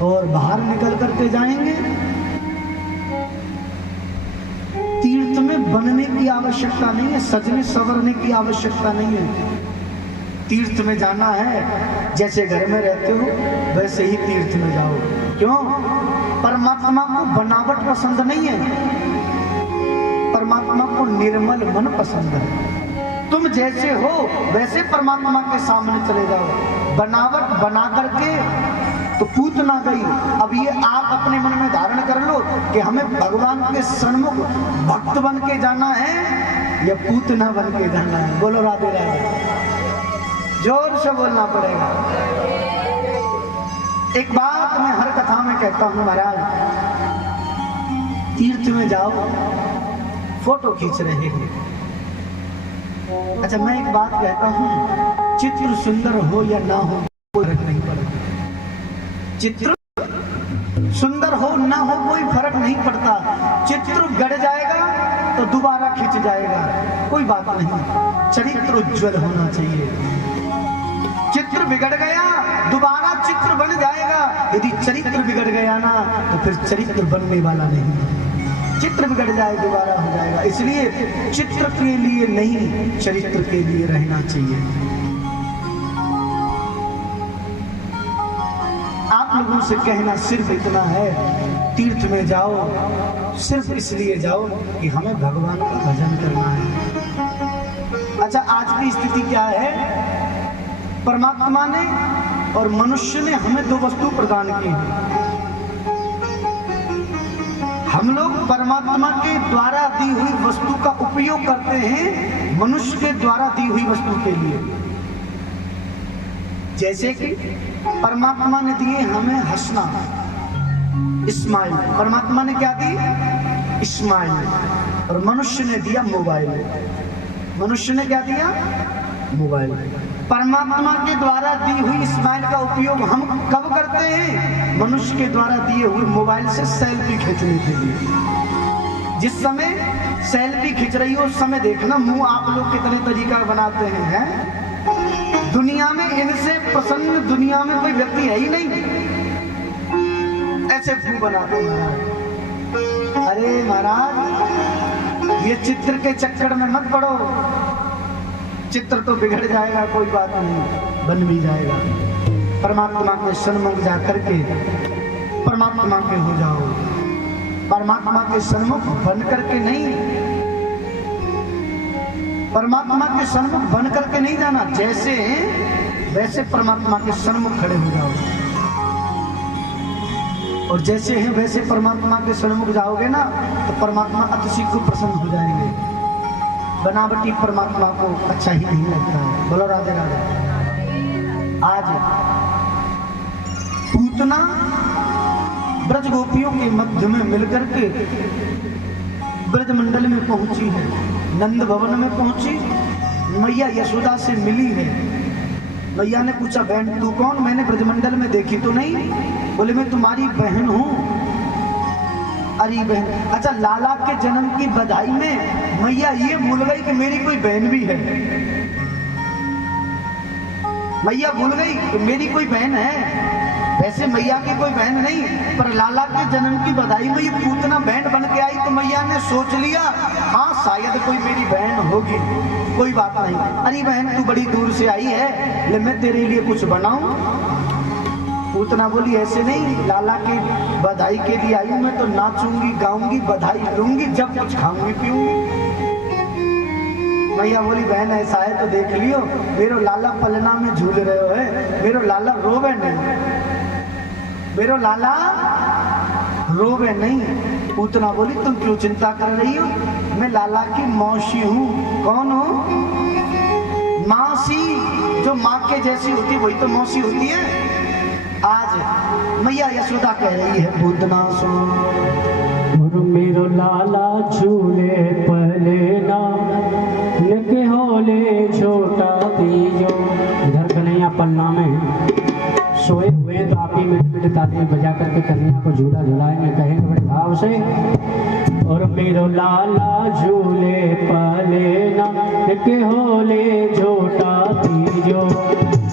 और बाहर निकल करके जाएंगे। तीर्थ में बनने की आवश्यकता नहीं है, सजने संवरने की आवश्यकता नहीं है। तीर्थ में जाना है, जैसे घर में रहते हो वैसे ही तीर्थ में जाओ। क्यों? परमात्मा को बनावट पसंद नहीं है, परमात्मा को निर्मल मन पसंद है। तुम जैसे हो वैसे परमात्मा के सामने चले जाओ। बनावट बना करके तो पूत ना गई। अब ये आप अपने मन में धारण कर लो कि हमें भगवान के सन्मुख भक्त बन के जाना है या पूत ना बन के जाना है। बोलो राधे राधे, जोर से बोलना पड़ेगा। एक बात मैं हर कथा में कहता हूँ महाराज, तीर्थ में जाओ, फोटो खींच रहे हो। अच्छा मैं एक बात कहता हूँ, चित्र सुंदर हो या ना हो कोई फर्क नहीं पड़ता। चित्र सुंदर हो ना हो कोई फर्क नहीं पड़ता। चित्र गड़ जाएगा तो दोबारा खिंच जाएगा, कोई बात नहीं। चरित्र उज्जवल होना चाहिए। चित्र बिगड़ गया दोबारा चित्र बन जाएगा, यदि चरित्र बिगड़ गया ना तो फिर चरित्र बनने वाला नहीं। चित्र बिगड़ जाए दोबारा हो जाएगा। इसलिए चित्र के लिए नहीं, चरित्र के लिए रहना चाहिए। आप लोगों से कहना सिर्फ इतना है, तीर्थ में जाओ सिर्फ इसलिए जाओ कि हमें भगवान का भजन करना है। अच्छा, आज की स्थिति क्या है? परमात्मा ने और मनुष्य ने हमें दो वस्तु प्रदान की है। हम लोग परमात्मा के द्वारा दी हुई वस्तु का उपयोग करते हैं मनुष्य के द्वारा दी हुई वस्तु के लिए। जैसे कि परमात्मा ने दिए हमें हंसना, स्माइल। परमात्मा ने क्या दी? स्माइल। और मनुष्य ने दिया मोबाइल। मनुष्य ने क्या दिया? मोबाइल। परमात्मा के द्वारा दी हुई स्माइल का उपयोग हम कब करते हैं? मनुष्य के द्वारा दिए हुए मोबाइल से सेल्फी खींचने के लिए। जिस समय सेल्फी खींच रही हो उस समय देखना मुंह आप लोग कितने तरीका बनाते हैं? दुनिया में इनसे प्रसन्न दुनिया में कोई व्यक्ति है ही नहीं, ऐसे मुंह बनाते हैं। अरे महाराज, ये चित्र के चक्कर में मत पड़ो। चित्र तो बिगड़ जाएगा, कोई बात नहीं, बन भी जाएगा। परमात्मा के सन्मुख जा करके परमात्मा के हो जाओ। परमात्मा के सन्मुख बन करके नहीं, परमात्मा के सन्मुख बन करके नहीं जाना। जैसे वैसे परमात्मा के सन्मुख खड़े हो जाओ, और जैसे हैं वैसे परमात्मा के सन्मुख जाओगे ना तो परमात्मा अतिशीघ्र प्रसन्न हो जाएंगे। बनावटी परमात्मा को अच्छा ही नहीं लगता है। बोलो राधे राधे। आज पूतना ब्रज गोपियों के मध्य में मिलकर के ब्रज मंडल में पहुंची है, नंद भवन में पहुंची, मैया यशोदा से मिली है। मैया ने पूछा, बहन तू कौन? मैंने ब्रजमंडल में देखी तो नहीं। बोले मैं तुम्हारी बहन हूं। अरे बहन, अच्छा लाला के जन्म की बधाई में मैया ये भूल गई कि मेरी कोई बहन भी है। मैया भूल गई कि मेरी कोई बहन है। वैसे मैया की कोई बहन नहीं, पर लाला के जन्म की बधाई में ये पूतना बहन बन के आई तो मैया ने सोच लिया हाँ शायद कोई मेरी बहन होगी, कोई बात नहीं। अरे बहन तू बड़ी दूर से आई है, ले मैं तेरे लिए कुछ बनाऊं? पूतना बोली ऐसे नहीं, लाला के बधाई के लिए आई हूं मैं, तो नाचूंगी गाऊंगी बधाई लूंगी जब कुछ खाऊंगी पीऊंगी। मैया बोली बहन ऐसा है तो देख लियो, मेरो लाला पलना में झूल रहे हो है, मेरो लाला रोवे नहीं, मेरो लाला रोवे नहीं। पूतना बोली तुम क्यों चिंता कर रही हो, मैं लाला की मौसी हूँ। कौन हो? मौसी। जो माँ के जैसी होती वही तो मौसी होती है। आज मैया यशोदा कह रही है पूतना सुन, मेरो लाला झूले पलेना निके होले छोटा तीजो। इधर कन्हैया पलना में सोए हुए तो आप ही मिट ताली बजा करके कन्हैया को झूला झुलाएंगे, कहेंगे बड़े भाव से। और मेरो लाला झूले पलेना निके होले छोटा तीजो।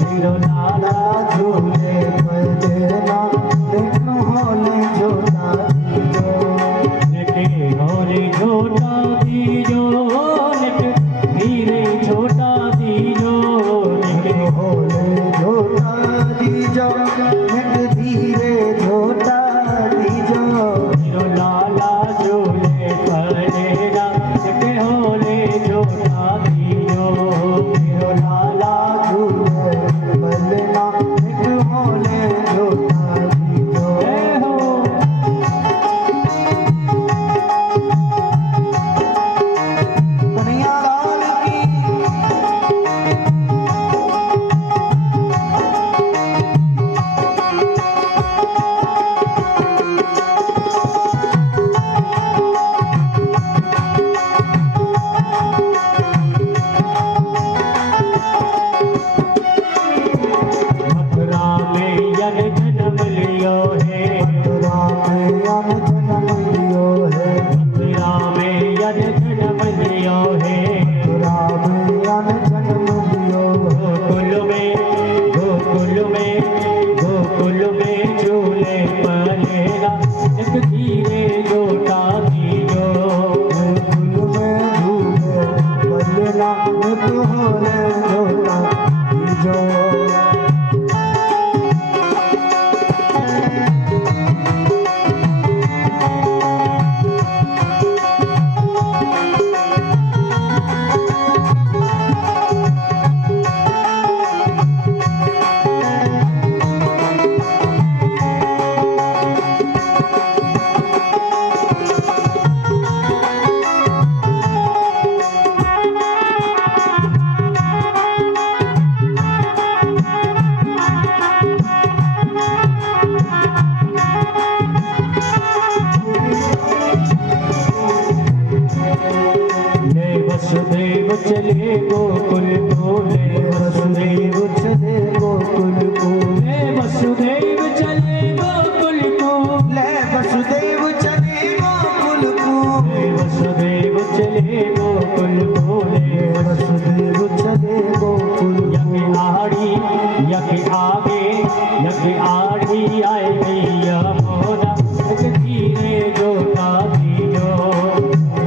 मेरो लाला झूले पलेना निके होले छोटा तीजो। निके होले छोटा तीजो, निके धीरे छोटा तीजो। निके होले छोटा तीजो, निके धीरे छोटा तीजो। मेरो लाला झूले पलेना निके होले छोटा तीजो। मेरो लाला झूले पलेना निके होले छोटा तीजो। जय हो। कन्हैया लाल की। मथुरा में यन जन्म लियो है, मथुरा में यन जन्म लियो है, मथुरा में यन जन्म लियो है। मथुरा में यन जन्म लियो है। गोकुल में झूले पलेना एक धीरे छोटा तीजो। गोकुल में झूले पलेना एक होले छोटा तीजो। ले वसुदेव चले गोकुल को, ले वसुदेव चले गोकुल को, ले वसुदेव चले गोकुल को, ले वसुदेव चले गोकुल को, ले वसुदेव चले गोकुल को, ले वसुदेव चले गोकुल यज्ञ आड़ी यज्ञ आगे यज्ञ आड़ी आए भैया मोरा धीरे जोता दीजो।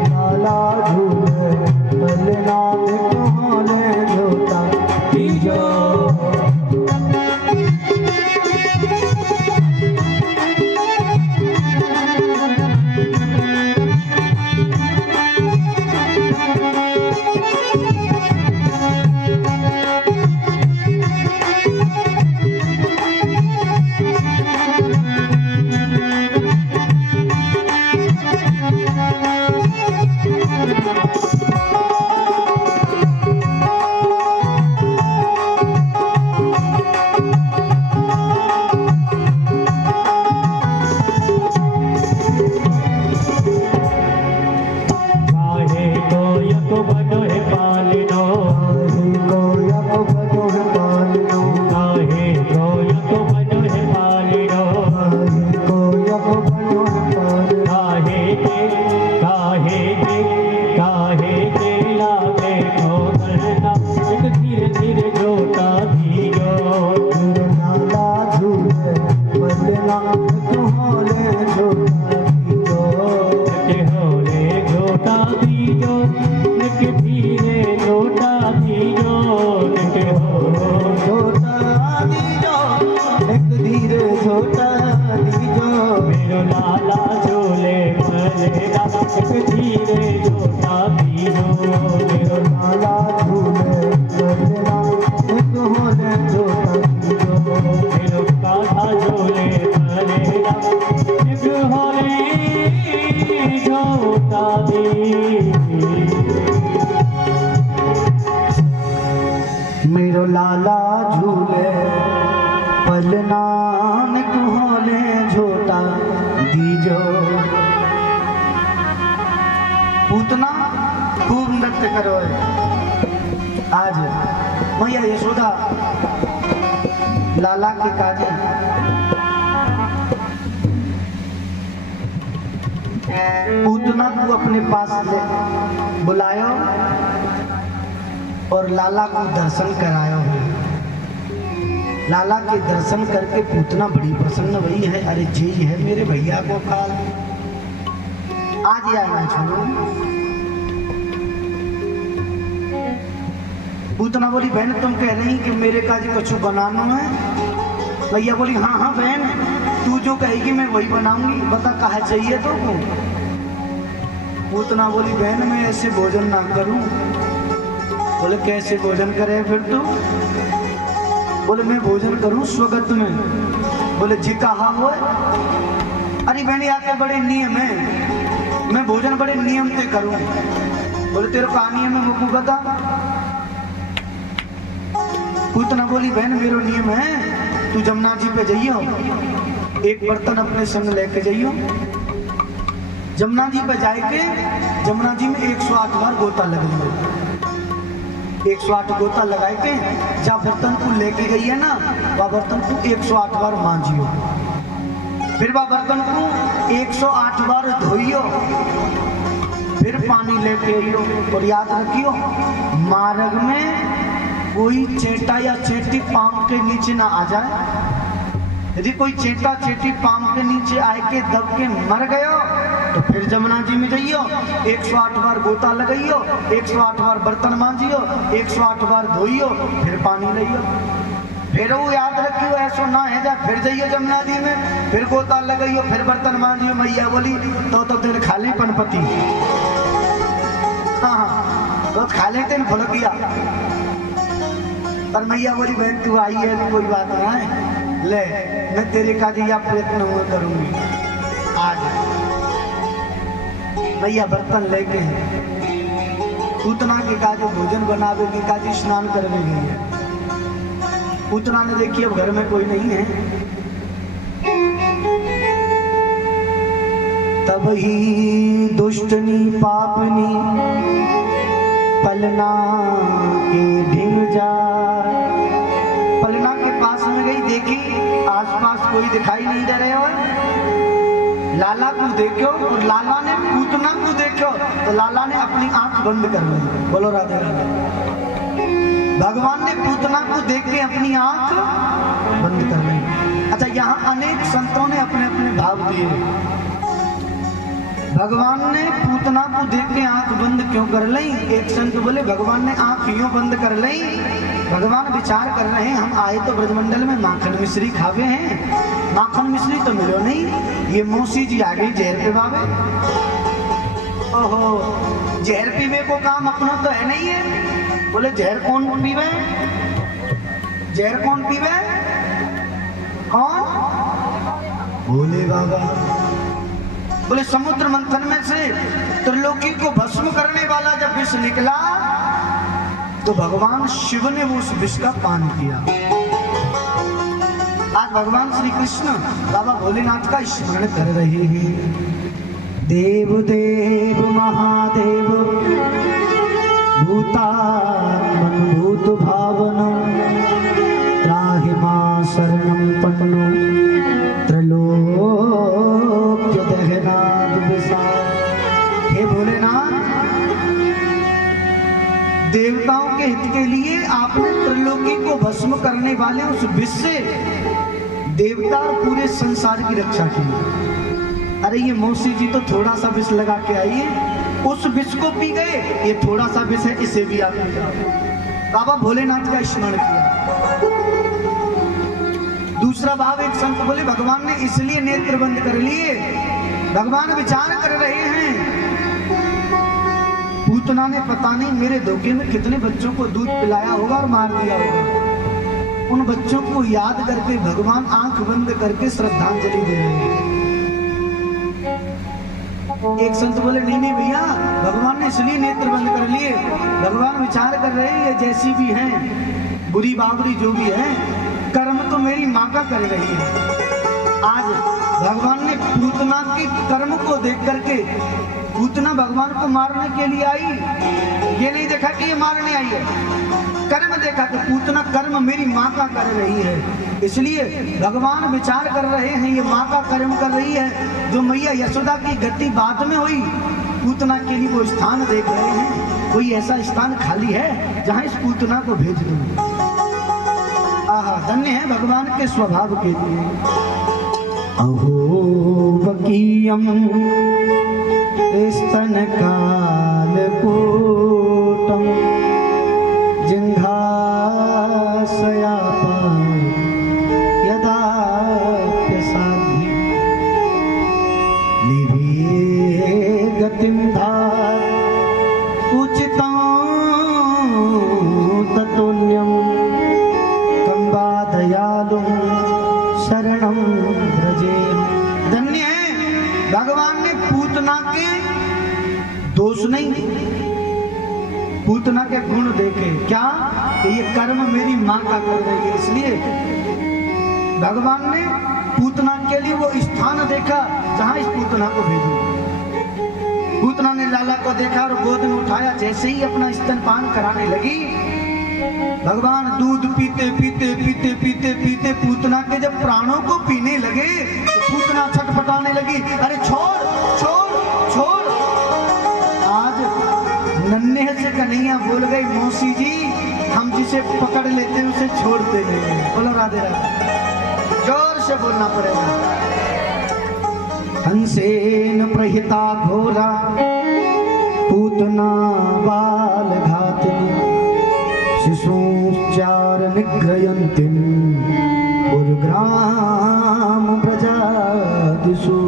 लाला झूले बलनाम तुम्हारे जोता दीजो। मेरो लाला झूले पलनान कुहोले झोटा दीजो। पूतना खूब नृत्य करो आज मैया यशोदा लाला के काजे पूतना को अपने पास ले बुलायो और लाला को दर्शन करायो है। लाला के दर्शन करके पूतना बड़ी प्रसन्न हुई है। अरे जी है मेरे भैया को काल आज या ना छोड़ो। पूतना बोली बहन तुम कह रही कि मेरे काजी कछु बनाना है। भैया बोली हाँ हाँ बहन तू जो कहेगी मैं वही बनाऊंगी, बता कहा चाहिए तो को। पूतना बोली बहन मैं ऐसे भोजन ना करूं। बोले कैसे भोजन करे फिर तू? बोले मैं भोजन करूं स्वगत में। बोले जी कहा हो? अरे बहन यहाँ के बड़े नियम है, मैं भोजन बड़े नियम से करूं। बोले तेरे कहा नियम है मुझको बता। पूतना बोली बहन मेरो नियम है तू जमुना जी पे जाइयो, एक बर्तन अपने संग लेके जाइयो। जमुना जी पे जाके जमुना जी में 108 बार गोता लगेंगे। 108 गोता लगाए के जहाँ बर्तन को लेके गई है ना वह बर्तन को 108 बार मांझियो। फिर वह बर्तन को 108 बार धोइयो, फिर पानी लेके आइयो। और याद रखियो मार्ग में कोई चेटा या चेटी पाम के नीचे ना आ जाए। यदि कोई चेटा चेटी पाम के नीचे आए के दब के मर गयो तो फिर जमुना जी में जाइयो, 108 बार गोता लगाइयो, 108 बार बर्तन मांजियो, 108 बार धोइयो, फिर पानी लियो। फिर वो याद रखियो ऐसा ना है जा फिर जाइयो जमुना जी में, फिर गोता लगाइयो, फिर बर्तन मांजियो। मैया बोली तो तेरे खाली पनपति। हाँ हाँ तो खाले तेन भुलकिया। पर मैया बोली बहन तू आई है तो कोई बात ना है, ले मैं तेरे का दिया प्रयत्न हुआ करूंगी। आज मैया बर्तन लेके पूतना के काजे भोजन बनावे के काजे स्नान करने गई है। पूतना ने देखी अब घर में कोई नहीं है। तब ही दुष्टनी पापनी पलना के ढिंग जा। पलना के पास में गई, देखी आसपास कोई दिखाई नहीं दे रहे हो। लाला को देखो और लाला ने पूतना को देखो तो लाला ने अपनी आंख बंद कर ली। बोलो राधे राधे। भगवान ने पूतना को देख के अपनी आंख बंद कर ली। अच्छा, यहाँ अनेक संतों ने अपने अपने भाव दिए। भगवान ने पूतना को देख के आंख बंद क्यों कर ली? एक संत बोले भगवान ने आंख यूं बंद कर ली, भगवान विचार कर रहे हैं हम आए तो ब्रजमंडल में माखन मिश्री खावे हैं, माखन मिश्री तो मिलो नहीं, ये मौसी जी आ गई जहर पे बाबे। ओहो, जहर पीवे को काम अपना तो है नहीं है। बोले जहर कौन पीवे? जहर कौन पीवे? कौन? बोले बाबा। बोले समुद्र मंथन में से त्रिलोकी को भस्म करने वाला जब विष निकला तो भगवान शिव ने वो उस विष का पान किया। आज भगवान श्री कृष्ण बाबा भोलेनाथ का स्मरण कर रहे हैं। देव देव महादेव भूतात्मन भूत भावनम त्राहि मां शरणं पन्नो त्रैलोक्य दहनाद विशाल। हे भोलेनाथ, देवताओं के हित के लिए आपने त्रिलोकी को भस्म करने वाले उस विष से देवता और पूरे संसार की रक्षा की। अरे ये मौसी जी तो थोड़ा सा विष लगा के आई है, उस विष को पी गए, ये थोड़ा सा विष है इसे भी आप पी जाओ। बाबा भोलेनाथ का स्मरण किया। दूसरा भाव एक संत बोले भगवान ने इसलिए नेत्र बंद कर लिए, भगवान विचार कर रहे हैं पूतना ने पता नहीं मेरे धोखे में कितने बच्चों को दूध पिलाया होगा और मार दिया होगा। उन बच्चों को याद करके भगवान आंख बंद करके श्रद्धांजलि दे रहे हैं। एक संत बोले नहीं नहीं भैया, भगवान ने इसलिए नेत्र बंद कर लिए, भगवान विचार कर रहे हैं ये जैसी भी हैं, बुरी बाबरी जो भी है, कर्म तो मेरी माँ का कर रही है। आज भगवान ने पूतना के कर्म को देख करके, पूतना भगवान को मारने के लिए आई, ये नहीं देखा कि ये मारने आई है, कर्म देखा कि पूतना कर्म मेरी माँ का कर रही है, इसलिए भगवान विचार कर रहे हैं ये माँ का कर्म कर रही है। जो मैया यशोदा की गति बाद में हुई, पूतना के लिए वो स्थान देख रहे हैं, कोई ऐसा स्थान खाली है जहाँ इस पूतना को भेज दूं। आहा, धन्य है भगवान के स्वभाव के लिए। अहो बकीयम स्तन काल कूटम जिंघासयापा यदा साधी लिभिये गतिम धार उचितं ततुल्यं कंबा दयालुं शरणं व्रजे। धन्य है भगवान ने पूतना के दोष नहीं, पूतना के गुण देखे, क्या कि ये कर्म मेरी माँ का कर रही है, इसलिए भगवान ने पूतना के लिए वो स्थान देखा जहां इस पूतना को भेजू। पूतना ने लाला को देखा और गोद में उठाया, जैसे ही अपना स्तनपान कराने लगी, भगवान दूध पीते पीते पीते पीते पीते पूतना के जब प्राणों को पीने लगे तो पूतना छटपटाने लगी, अरे छोड़ छोड़ छोड़। आज नन्हे से कन्हैया बोल गई, मौसी जी हम जिसे पकड़ लेते हैं उसे छोड़ते नहीं। बोलो राधे राधे, जोर से बोलना पड़ेगा। हंसेन प्रहिता घोरा पूतना बाल घातिनी शिशुश्चार निग्रयन्तीं पुरग्राम प्रजादिषु।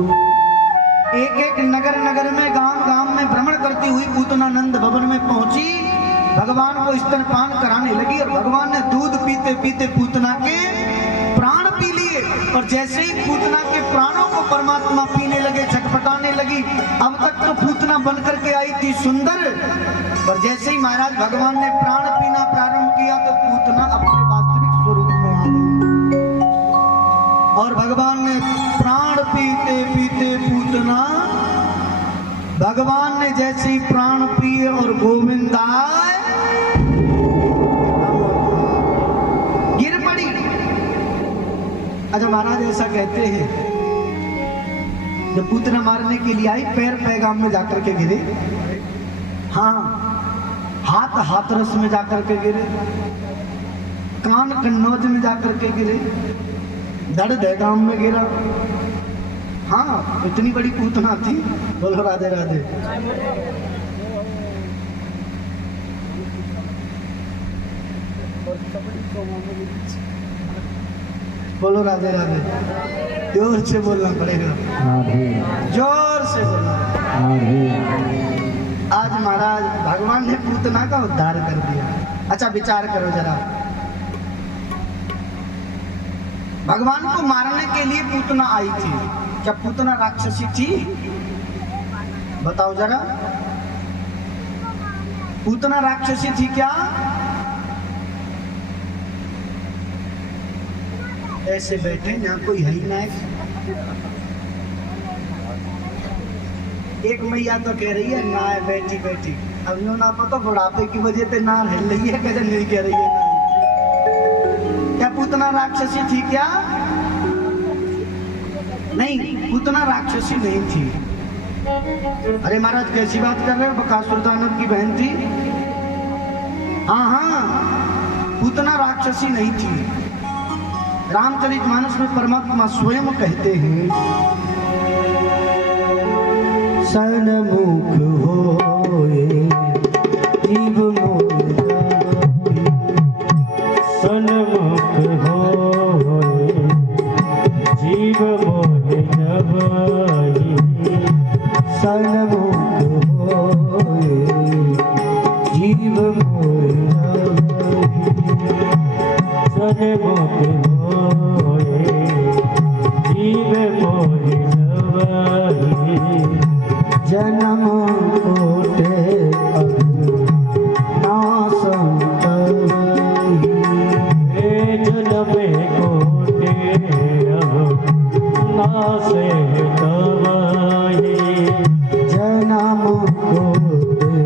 एक एक नगर नगर में, गांव गांव में भ्रमण करती हुई पूतना नंद भवन में पहुंची, भगवान को स्तनपान कराने लगी और भगवान ने दूध पीते पीते पूतना के प्राण पी लिए। और जैसे ही पूतना के प्राणों को परमात्मा पीने लगे, छटपटाने लगी। अब तक तो पूतना बन करके आई थी सुंदर, और जैसे ही महाराज भगवान ने प्राण पीना प्रारंभ किया तो पूतना अपने वास्तविक स्वरूप में आ गई। और भगवान ने प्राण पीते पीते पूतना भगवान ने जैसे ही प्राण पिए और गोविंद आए गिर पड़ी। अच्छा महाराज ऐसा कहते हैं जब पूतना मारने के लिए आई पैर पैगाम में जाकर के गिरे, हाँ हाथ हाथरस में जाकर के गिरे, कान कन्नौज में जाकर के गिरे, धड़ दहगाम में गिरा। हाँ इतनी बड़ी पूतना थी। बोलो राधे राधे। बोलो राधे राधे। जोर से बोलना पड़ेगा, जोर से बोलना। आज महाराज भगवान ने पूतना का उद्धार कर दिया। अच्छा विचार करो जरा, भगवान को मारने के लिए पूतना आई थी, क्या पूतना राक्षसी थी? बताओ जरा, पूतना राक्षसी थी क्या? ऐसे बैठे यहाँ कोई है ही ना। एक मैया तो कह रही है ना है बैठी बैठी, अब यूं ना पता बुढ़ापे की वजह से ना हिल रही है, कैसे नहीं कह रही है ना। क्या पूतना राक्षसी थी क्या? नहीं, पूतना राक्षसी नहीं थी। अरे महाराज कैसी बात कर रहे हो, बकासुर दानव की बहन थी। हाँ हाँ पूतना राक्षसी नहीं थी। रामचरितमानस में परमात्मा स्वयं कहते हैं, सनमुख होए जीव मोहि, सनमुख होए जीव मोहि नवाई, सनमुख होए जीव मोहि नवाई, सनमुख होए जीव मोहि नवाई, जन्म कोटे नासं तवहि, जन्म कोटे नासे तवाई, जन्म कोटे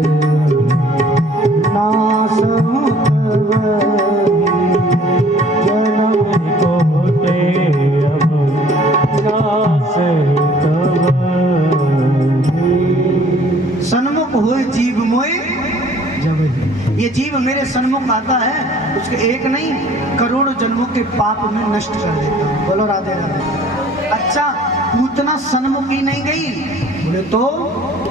नासं तवहि, जन्म कोटे नासे सन्मुख होए जीव मोए जबहि। ये जीव मेरे सन्मुख आता है, उसके एक नहीं करोड़ों जन्मों के पाप में नष्ट कर देता हूँ। बोलो राधे राधे। अच्छा पूतना सन्मुख ही नहीं गई, बोले तो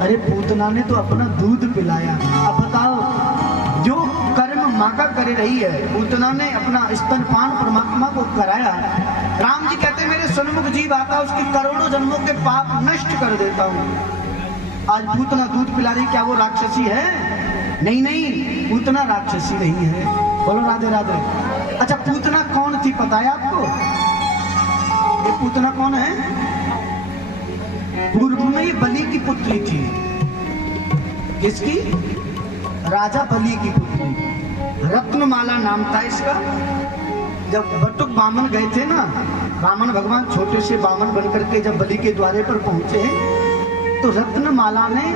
अरे पूतना ने तो अपना दूध पिलाया। अब बताओ, जो कर्म माँ का कर रही है, पूतना ने अपना स्तनपान परमात्मा को कराया। राम जी कहते मेरे सन्मुख जीव आता, उसके करोड़ों जन्मों के पाप नष्ट कर देता हूँ। आज पूतना दूध पिला रही, क्या वो राक्षसी है? नहीं नहीं, पूतना राक्षसी नहीं है। बोलो राधे राधे। अच्छा पूतना कौन थी पता है आपको? ये पूतना कौन है? पूर्व में ये बलि की पुत्री थी। किसकी? राजा बलि की पुत्री। रत्नमाला नाम था इसका। जब बटुक बामन गए थे ना, बामन भगवान छोटे से बामन बनकर के जब बलि के द्वारे पर पहुंचे, तो रत्नमाला ने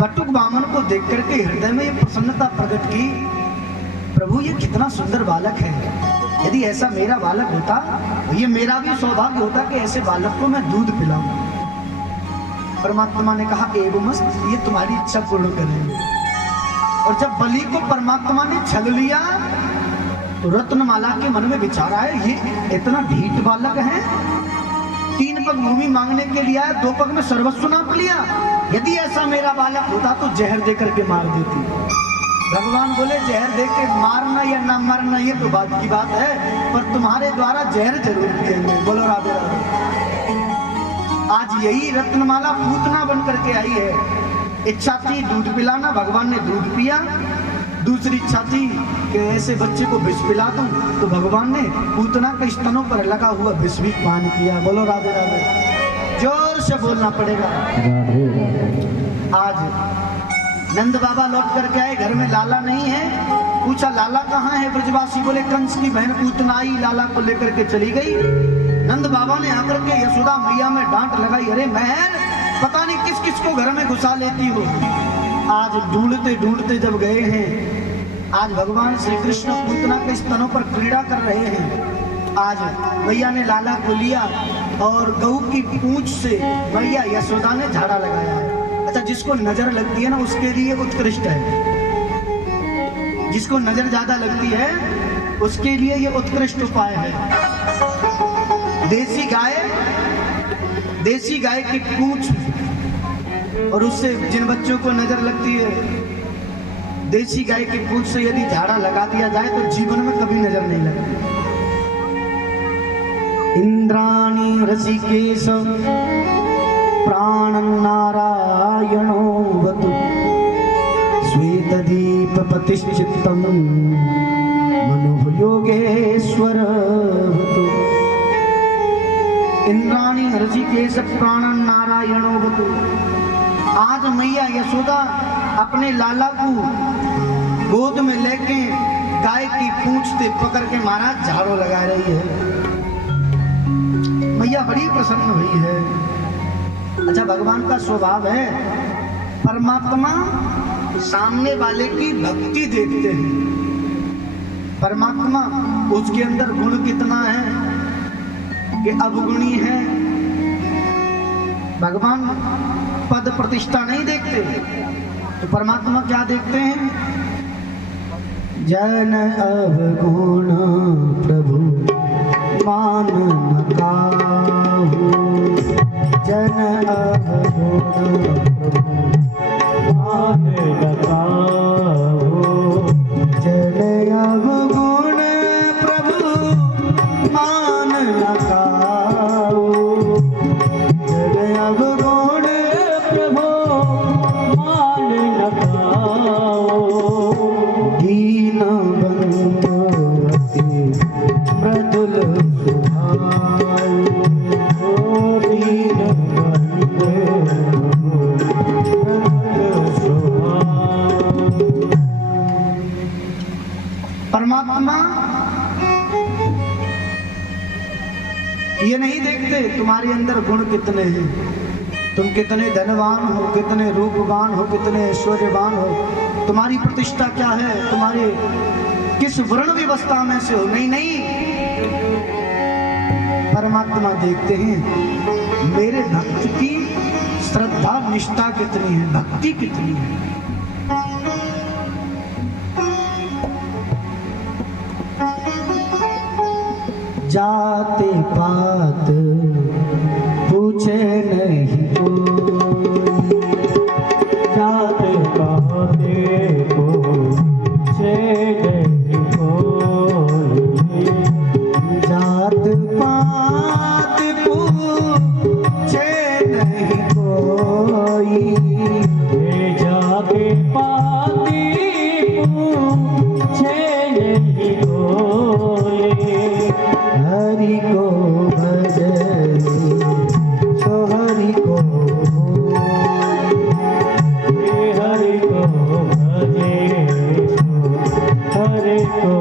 बटुक बामन को देख करके हृदय में ये प्रसन्नता प्रकट की, प्रभु ये कितना सुंदर बालक है। यदि ऐसा मेरा बालक होता तो ये मेरा भी सौभाग्य होता कि ऐसे बालक को मैं दूध पिलाऊं। परमात्मा ने कहा एवमस्त, ये तुम्हारी इच्छा पूर्ण करेंगे। और जब बलि को परमात्मा ने छल लिया तो रत्नमाला के मन में विचार आया, ये इतना ढीठ बालक है, 3 पग भूमि मांगने के लिए आया, 2 पग में सर्वस्व नाप लिया। यदि ऐसा मेरा बालक होता तो जहर दे करके मार देती। भगवान बोले जहर दे के मारना या ना मारना ये तो बात की बात है, पर तुम्हारे द्वारा जहर जरूर पिएंगे। बोलो राधे राधे। आज यही रत्नमाला पूतना बन करके आई है। इच्छा थी दूध पिलाना, भगवान ने दूध पिया। दूसरी इच्छा थी कि ऐसे बच्चे को विष पिला दूं, तो भगवान ने पूतना के स्तनों पर लगा हुआ विष भी पान किया। बोलो राधे राधे। जोर से बोलना पड़ेगा। आज नंद बाबा लौट करके आए, घर में लाला नहीं है। पूछा लाला कहाँ है? ब्रजवासी बोले कंस की बहन पूतना आई, लाला को लेकर के चली गई। नंद बाबा ने आकर के यशोदा मैया में डांट लगाई, अरे बहन पता नहीं किस किस को घर में घुसा लेती हो। आज ढूंढते ढूंढते जब गए हैं, आज भगवान श्री कृष्ण पूतना के स्तनों पर क्रीड़ा कर रहे हैं। आज मैया ने लाला को लिया और गऊ की पूंछ से मैया यशोदा ने झाड़ा लगाया है। अच्छा, जिसको नजर लगती है ना उसके लिए उत्कृष्ट है, जिसको नजर ज्यादा लगती है उसके लिए ये उत्कृष्ट उपाय है। देसी गाय की पूंछ, और उससे जिन बच्चों को नजर लगती है, देसी गाय की पूंछ से यदि झाड़ा लगा दिया जाए तो जीवन में कभी नजर नहीं लगती। इंद्राणी ऋषिकेश प्राण नारायणो वतु श्वेत दीप प्रतिष्ठितम मनो योगेश्वर वतु। इंद्राणी ऋषिकेश प्राण नारायणो वतु। आज मैया यशोदा अपने लाला को गोद में लेके गाय की पूंछ से पकड़ के महाराज झाड़ू लगा रही है। मैया बड़ी प्रसन्न हुई है। अच्छा, भगवान का स्वभाव है, परमात्मा सामने वाले की भक्ति देखते हैं। परमात्मा उसके अंदर गुण कितना है कि अवगुणी है। भगवान पद प्रतिष्ठा नहीं देखते, तो परमात्मा क्या देखते हैं? जन अवगुण प्रभु मान न काहू, जन अवगुण प्रभु मान न काहू, जन अवगुण प्रभु मान न काहू, जन अवगुण प्रभु मान न काहू। दीन बंधु अति मृदुल सुभाऊ, दीन बंधु मृदुल सुभाऊ। परमात्मा ये नहीं देखते तुम्हारे अंदर गुण कितने हैं, तुम कितने धनवान हो, कितने रूपवान हो, कितने ऐश्वर्यवान हो, तुम्हारी प्रतिष्ठा क्या है, तुम्हारे किस वर्ण व्यवस्था में से हो। नहीं नहीं, परमात्मा देखते हैं मेरे भक्त की श्रद्धा निष्ठा कितनी है, भक्ति कितनी है। जाते पात पूछे नहीं कोई, जाते पाते पूछे नहीं कोई, जात पात पूछे नहीं कोई, जाते पाती पूछे नहीं कोई। हरि को भजे सो हरि को, हरि को भजे सो हरि को।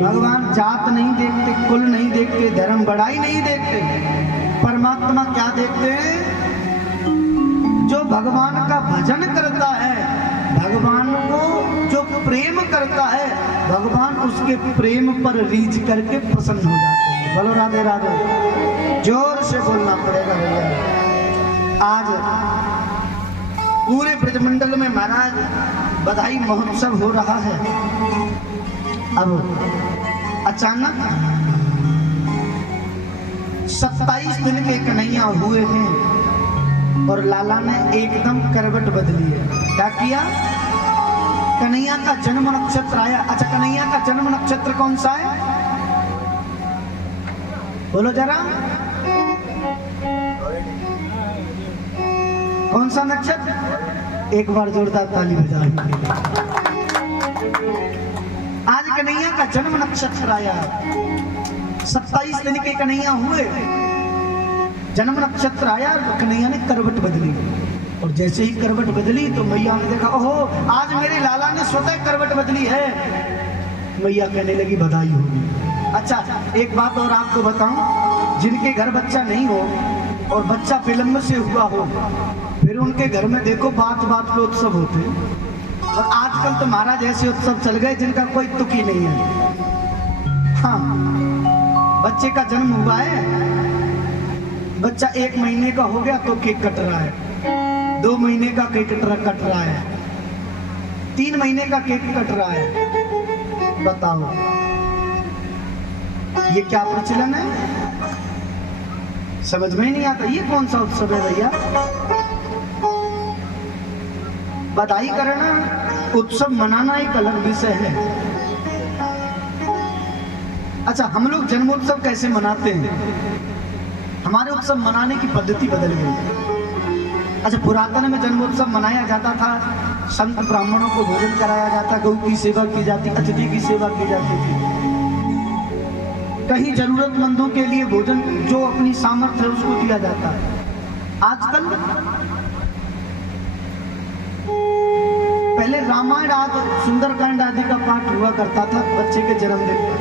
भगवान जात नहीं देखते, कुल नहीं देखते, धर्म बढ़ाई नहीं देखते। परमात्मा क्या देखते हैं? जो भगवान का भजन करता है, भगवान को जो प्रेम करता है, भगवान उसके प्रेम पर रीझ करके प्रसन्न हो जाते हैं। बोलो राधे राधे, जोर से बोलना पड़ेगा भैया। आज पूरे ब्रजमंडल में महाराज बधाई महोत्सव हो रहा है। अब अचानक 27 दिन के कन्हैया हुए हैं और लाला ने एकदम करवट बदली है। क्या किया? कन्हैया का जन्म नक्षत्र आया। अच्छा, कन्हैया का जन्म नक्षत्र कौन सा है? बोलो जरा, कौन सा नक्षत्र? एक बार जोरदार ताली बजाओ। आज कन्हैया का जन्म नक्षत्र आया। 27 दिन के कन्हैया हुए, जन्म नक्षत्र आया, कन्हैया ने करवट बदली। और जैसे ही करवट बदली तो मैया ने देखा, ओहो, आज मेरे लाला ने स्वतः करवट बदली है। मैया कहने लगी बधाई होगी। अच्छा, एक बात और आपको बताऊं, जिनके घर बच्चा नहीं हो और बच्चा विलंब से हुआ हो, फिर उनके घर में देखो बात बात पे उत्सव होते हैं। और आजकल तो महाराज ऐसे उत्सव चल गए जिनका कोई तुक ही नहीं है। हाँ, बच्चे का जन्म हुआ है, बच्चा 1 महीने का हो गया तो केक कट रहा है, 2 महीने का केक कट रहा है, 3 महीने का केक कट रहा है। बताओ ये क्या प्रचलन है? समझ में ही नहीं आता। ये कौन सा उत्सव है भैया? बधाई करना, उत्सव मनाना एक अलग विषय है। अच्छा, हम लोग जन्मोत्सव कैसे मनाते हैं? हमारे उत्सव मनाने की पद्धति बदल गई। अच्छा, पुरातन में जन्मोत्सव मनाया जाता था, संत ब्राह्मणों को भोजन कराया जाता, गौ की सेवा की जाती, अतिथि की सेवा की जाती थी, कहीं जरूरतमंदों के लिए भोजन जो अपनी सामर्थ्य है उसको दिया जाता है। आजकल पहले रामायण आदि सुंदरकांड आदि का पाठ हुआ करता था बच्चे के जन्मदिन पर।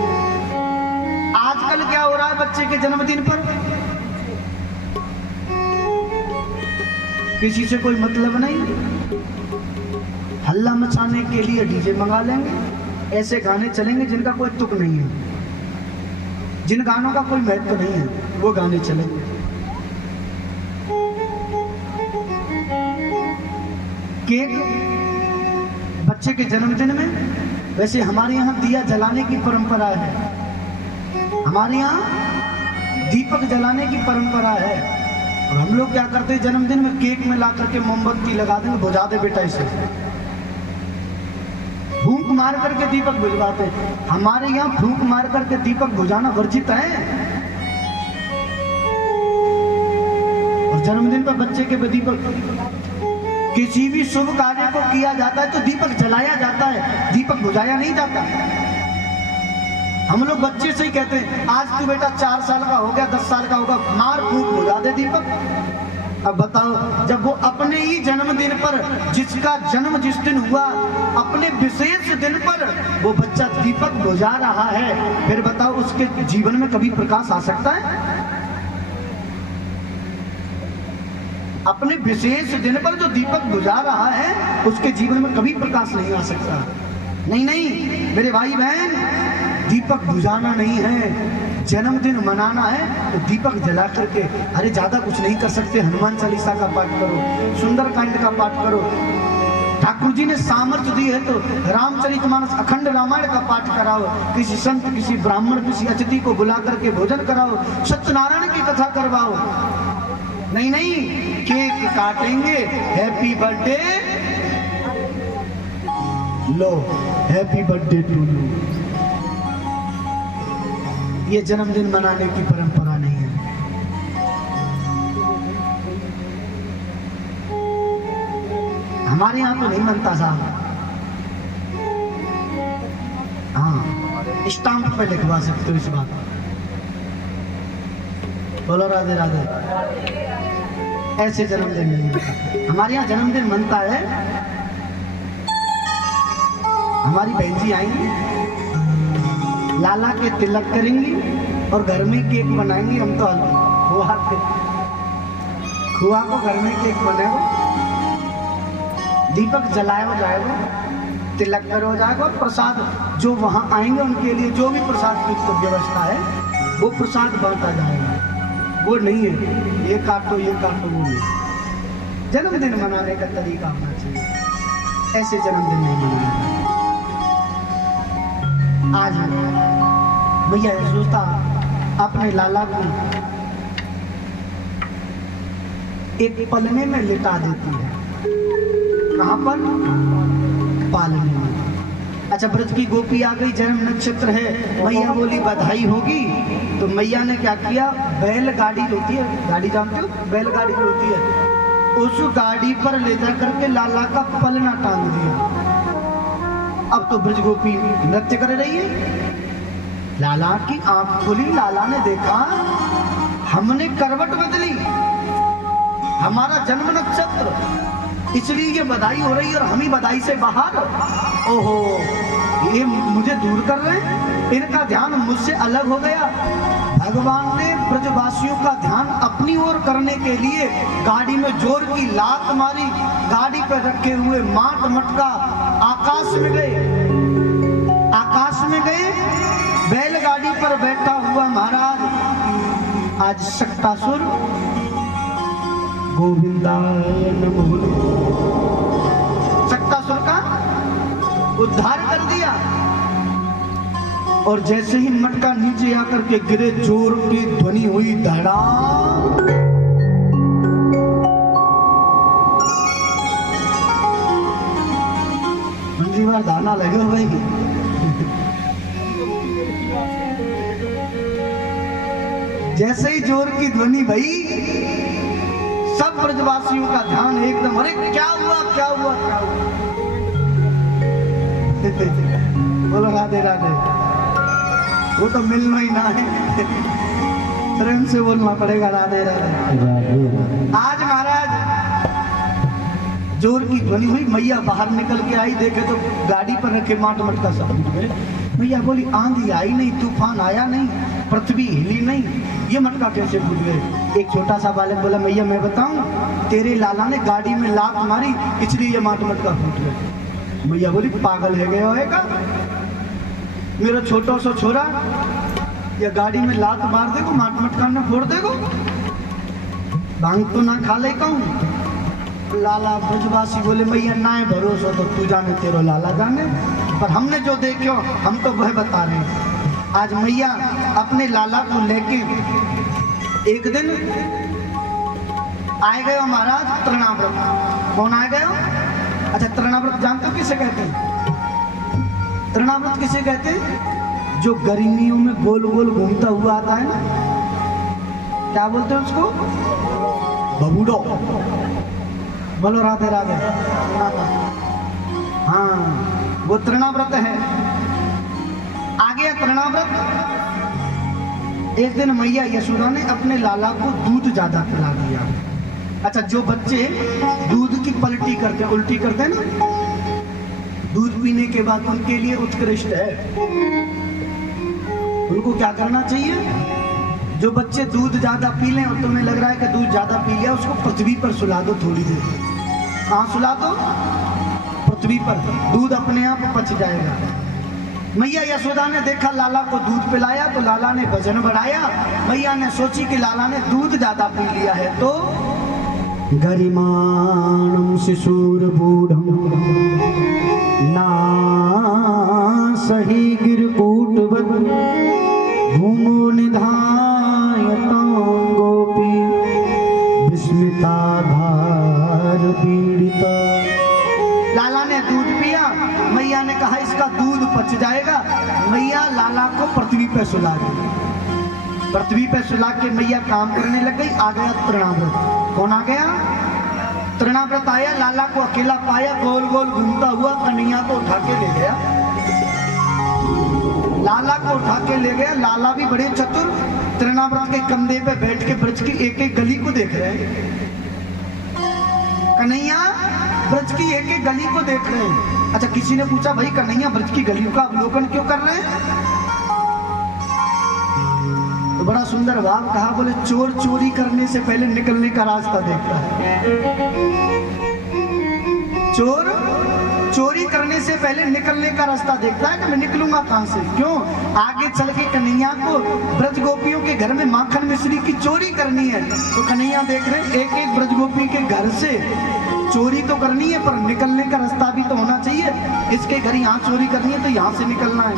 आजकल क्या हो रहा है बच्चे के जन्मदिन पर? किसी से कोई मतलब नहीं, हल्ला मचाने के लिए डीजे मंगा लेंगे, ऐसे गाने चलेंगे जिनका कोई तुक नहीं है, जिन गानों का कोई महत्व नहीं है वो गाने चलेंगे। केक बच्चे के जन्मदिन में, वैसे हमारे यहाँ दिया जलाने की परंपरा है, हमारे यहाँ दीपक जलाने की परंपरा है। और हम लोग क्या करते हैं जन्मदिन में केक में ला करके मोमबत्ती लगा देंगे, बुझा दे बेटा इसे, फूंक मार करके दीपक बुझवाते। हमारे यहाँ फूंक मार करके दीपक बुझाना वर्जित है। और जन्मदिन पर बच्चे के दीपक, किसी भी शुभ कार्य को किया जाता है तो दीपक जलाया जाता है, दीपक बुझाया नहीं जाता। हम लोग बच्चे से ही कहते हैं आज तू बेटा 4 साल का हो गया, 10 साल का होगा, मार फूंक बुझा दे दीपक। अब बताओ, जब वो अपने ही जन्मदिन पर, जिसका जन्म जिस दिन हुआ, अपने विशेष दिन पर वो बच्चा दीपक बुझा रहा है, फिर बताओ उसके जीवन में कभी प्रकाश आ सकता है? अपने विशेष दिन पर जो दीपक बुझा रहा है उसके जीवन में कभी प्रकाश नहीं आ सकता। नहीं नहीं मेरे भाई बहन, दीपक बुझाना नहीं है, जन्मदिन मनाना है तो दीपक जला करके। अरे ज्यादा कुछ नहीं कर सकते, हनुमान चालीसा का पाठ करो, सुंदरकांड का पाठ करो, ठाकुर जी ने सामर्थ्य दी है तो रामचरितमानस अखंड रामायण का पाठ कराओ, किसी संत, किसी ब्राह्मण, किसी अतिथि को बुला करके भोजन कराओ, सत्यनारायण की कथा करवाओ। नहीं नहीं, केक काटेंगे, हैप्पी बर्थडे, लो हैप्पी बर्थडे टू यू। ये जन्मदिन मनाने की परंपरा नहीं है। हमारे यहाँ तो नहीं मनता साहब। हाँ, स्टाम्प पे लिखवा सकते हो इस बात। बोलो राधे राधे। ऐसे जन्मदिन नहीं मनता। हमारे यहाँ जन्मदिन मनता है, हमारी बहन जी आएंगी, लाला के तिलक करेंगी और घर में केक बनाएंगी। हम तो खुआ को घर में केक बनाएगा, दीपक जलाया जाएगा, तिलक करो जाएगा और प्रसाद जो वहाँ आएंगे उनके लिए जो भी प्रसाद की तो व्यवस्था है वो प्रसाद बांटा जाएगा। वो नहीं है ये काटो वो नहीं। जन्मदिन मनाने का तरीका होना चाहिए, ऐसे जन्मदिन नहीं मनाना। आज भैया सोचता अपने लाला को एक पलने में लिटा देती है। कहाँ पर? पालने में। अच्छा, ब्रज की गोपी आ गई, जन्म नक्षत्र है, मैया बोली बधाई होगी, तो मैया ने क्या किया, बैलगाड़ी होती है, गाड़ी जानते हो, बैलगाड़ी होती है, उस गाड़ी पर ले जा करके लाला का पलना टांग दिया। अब तो ब्रज गोपी नृत्य कर रही है, लाला की आंख खुली, लाला ने देखा हमने करवट बदली, हमारा जन्म नक्षत्र, इसलिए ये बधाई हो रही है और हम ही बधाई से बाहर। ओहो, ये मुझे दूर कर रहे हैं, इनका ध्यान मुझसे अलग हो गया। भगवान ने ब्रजवासियों का ध्यान अपनी ओर करने के लिए गाड़ी में जोर की लात मारी, गाड़ी पर रखे हुए माट मटका आकाश में गए। आकाश में गए, बैलगाड़ी पर बैठा हुआ महाराज आज शक्तासुर गोविंदाय नमः शक्तासुर का उद्धार कर दिया। और जैसे ही मटका नीचे आकर के गिरे, जोर की ध्वनि हुई, धड़ाम। दूसरी बार दाना लगे हो भाई। जैसे ही जोर की ध्वनि भई, सब ब्रजवासियों का ध्यान एकदम, अरे क्या हुआ क्या हुआ क्या हुआ। बोलो राधे राधे। वो तो मिलना ही ना है, प्रेम से बोलना पड़ेगा राधे राधे। आज महाराज जोर की ध्वनि हुई, मैया बाहर निकल के आई, देखे तो गाड़ी पर रखे माट मटका सब टूट गए। मैया बोली आंधी आई नहीं, तूफान आया नहीं, पृथ्वी हिली नहीं, ये मटका कैसे फूट गए। एक छोटा सा बालक बोला मैया मैं बताऊं, तेरे लाला ने गाड़ी में लात मारी इसलिए ये माट मटका फूट गए। मैया बोली पागल है गया होएगा, मेरा छोटा सा छोरा या गाड़ी में लात मार देगो, माट मटका ने फोड़ देगो, भांग तो ना खा ले कहूं। लाला ब्रजवासी बोले मैया ना है भरोसा तो तू जाने, तेरो लाला जाने, पर हमने जो देखो हम तो वह बता रहे हैं। आज मैया अपने लाला को लेके एक दिन आए गए महाराज तृणाव्रत। कौन आए गए? अच्छा तृणाव्रत जानते हो किसे कहते हैं? तृणाव्रत किसे कहते हैं? जो गर्मियों में गोल गोल घूमता हुआ आता है ना, क्या बोलते हैं उसको? बबूडो। बोलो राधे राधे। हाँ वो तृणाव्रत है। आ गया तृणाव्रत। एक दिन मैया यशोदा ने अपने लाला को दूध ज्यादा पिला दिया। अच्छा जो बच्चे दूध की पलटी करते उल्टी करते हैं ना, दूध पीने के बाद उनके लिए उत्कृष्ट है, उनको क्या करना चाहिए? जो बच्चे दूध ज्यादा पी लें और तुम्हें लग रहा है कि दूध ज्यादा पी लिया, उसको पृथ्वी पर सुला दो थोड़ी देर। कहाँ सुला दो? पृथ्वी पर, दूध अपने आप पच जाएगा। मैया यशोदा ने देखा लाला को दूध पिलाया तो लाला ने वजन बढ़ाया। मैया ने सोची कि लाला ने दूध ज्यादा पी लिया है तो गरिमाणं शिशुर्बूढं ना सही गिरकूटवत् भूमो निधायतां गोपी विस्मिताधार पीड़िता। लाला ने दूध पिया, मैया ने कहा इसका दूध पच जाएगा। मैया लाला को पृथ्वी पे सुला दी। पृथ्वी पे सुला के मैया काम करने लग गई। आ गया तृणाव्रत। कौन आ गया? तृणाव्रत आया, लाला को अकेला पाया, गोल गोल घूमता हुआ कन्हैया को उठा के ले गया। लाला को उठा के ले गया। लाला भी बड़े चतुर, तृणाव्रत के कंधे पे बैठ के ब्रज की एक एक गली को देख रहे हैं। कन्हैया ब्रज की एक एक गली को देख रहे हैं। अच्छा किसी ने पूछा भाई कन्हैया ब्रज की गलियों का अवलोकन क्यों कर रहे हैं? तो बड़ा सुंदर भाव कहा, बोले चोर चोरी करने से पहले निकलने का रास्ता देखता है। चोर चोरी करने से पहले निकलने का रास्ता देखता है कि मैं निकलूंगा कहां से। क्यों? आगे चल के कन्हैया को ब्रज गोपियों के घर में माखन मिश्री की चोरी करनी है। तो कन्हैया देख रहे एक एक ब्रज गोपी के घर से चोरी तो करनी है, पर निकलने का रास्ता भी तो होना चाहिए। इसके घर यहाँ चोरी करनी है तो यहाँ से निकलना है।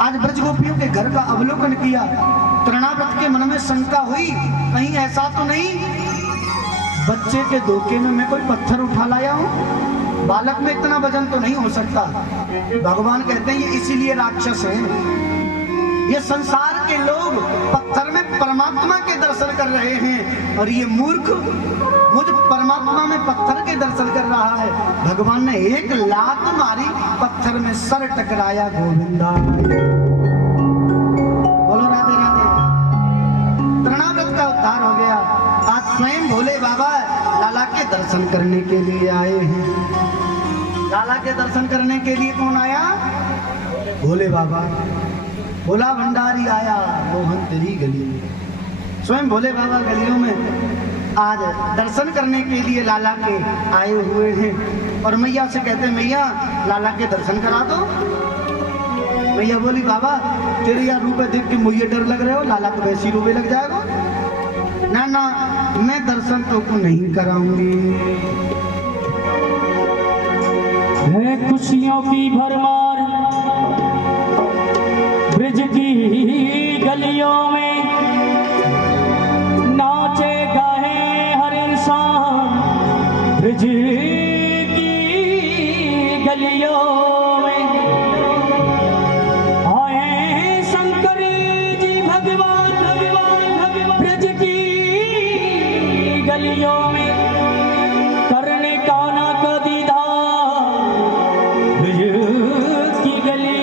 आज ब्रज गोपियों के घर का अवलोकन किया। तृणाव्रत के मन में शंका हुई, कहीं ऐसा तो नहीं बच्चे के धोखे में मैं कोई पत्थर उठा लाया हूँ? बालक में इतना वजन तो नहीं हो सकता। भगवान कहते हैं ये इसीलिए राक्षस हैं। ये संसार के लोग पत्थर में परमात्मा के दर्शन कर रहे हैं और ये मूर्ख मुझ परमात्मा में पत्थर के दर्शन कर रहा है। भगवान ने एक लात मारी, पत्थर में सर टकराया। गोविंदा बोलो राधे राधे। तृणाव्रत का उद्धार हो गया। आज स्वयं भोले बाबा लाला के दर्शन करने के लिए आए हैं। लाला के दर्शन करने के लिए कौन आया? भोले बाबा। भोला भंडारी आया मोहन तेरी गली में। स्वयं भोले बाबा गलियों में आज दर्शन करने के लिए लाला के आए हुए हैं और मैया से कहते हैं मैया लाला के दर्शन करा दो। मैया बोली बाबा तेरे यार रूपे देख के मुझे डर लग रहे हो, लाला तो वैसी रूपे लग जाएगा। ना ना मैं दर्शन तो को नहीं कराऊंगी। है खुशियों की भरमार ब्रिज की गलियों में, नाचे गाए हर इंसान ब्रिज की गलियों में। आए शंकर जी भगवान ब्रिज की गलियों में, करने कान्हा का दीदार ब्रिज की गलियों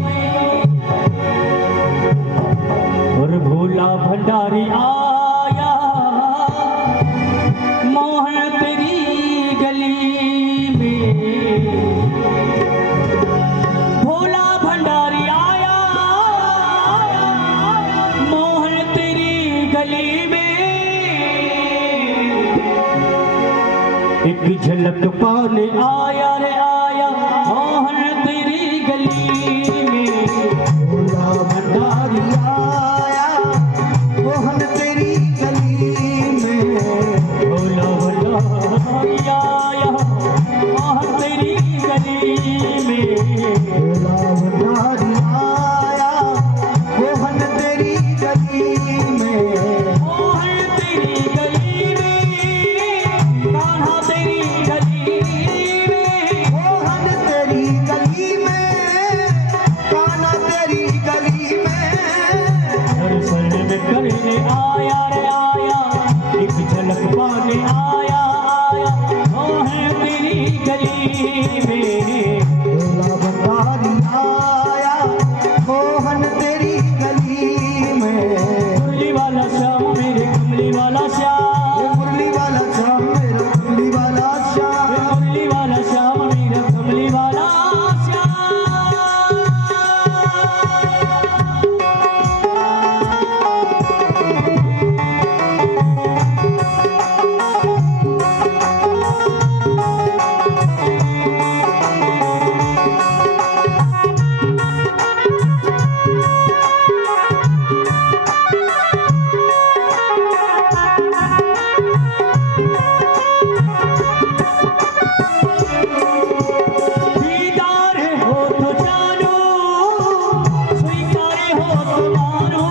में। और भोला भंडारी आया मोहन तेरी गली में। भोला भंडारी आया मोहन तेरी गली में। एक झलक पाने आया रे आया मोहन तेरी गली में। भोला भंडारी आया मोहन तेरी गली में। भोला भंडारी आया मोहन तेरी गली में। भोला भंडारी आया मोहन तेरी गली में। मोहन तेरी गली में, कान्हा तेरी गली में। मोहन तेरी गली में, कान्हा तेरी गली में। दर्शन करने आया रे आया, एक झलक पाने आया मोहन तेरी गली में। भोला भंडारी आया मोहन तेरी गली में। मुरली वाला श्याम मेरे कमली वाला श्याम, ये मुरली वाला श्याम मेरा कमली वाला श्याम। मुरली वाला श्याम मेरा कमली वाला श्याम। दीदार हो तो जानो, स्वीकार हो तो मानो।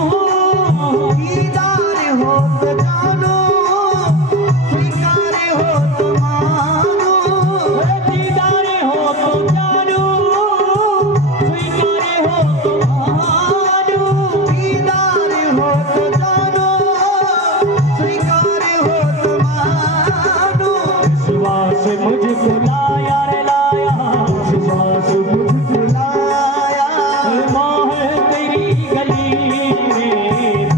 दीदार हो तो जानो, स्वीकार हो तो मानो। दीदार हो तो जानो, स्वीकार हो तो मानो। दीदार हो तो जानो, स्वीकार हो तो मानो। विश्वास मुझको लाया रे लाया, विश्वास मुझको लाया मोहन तेरी गली में।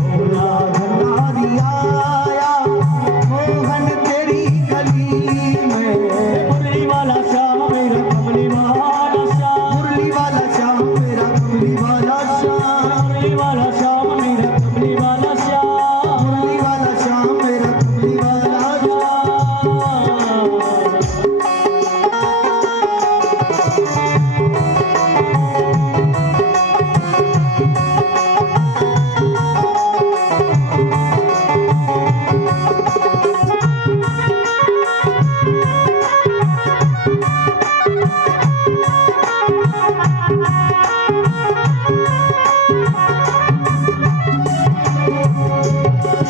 भोला भंडारी आया मोहन तेरी गली में। मुरली वाला श्याम मेरा कमली वाला श्याम, मुरली वाला श्याम मेरा कमली वाला श्याम। मुरली वाला श्याम मेरा कमली वाला श्याम। मुरली वाला श्याम मेरा कमली वाला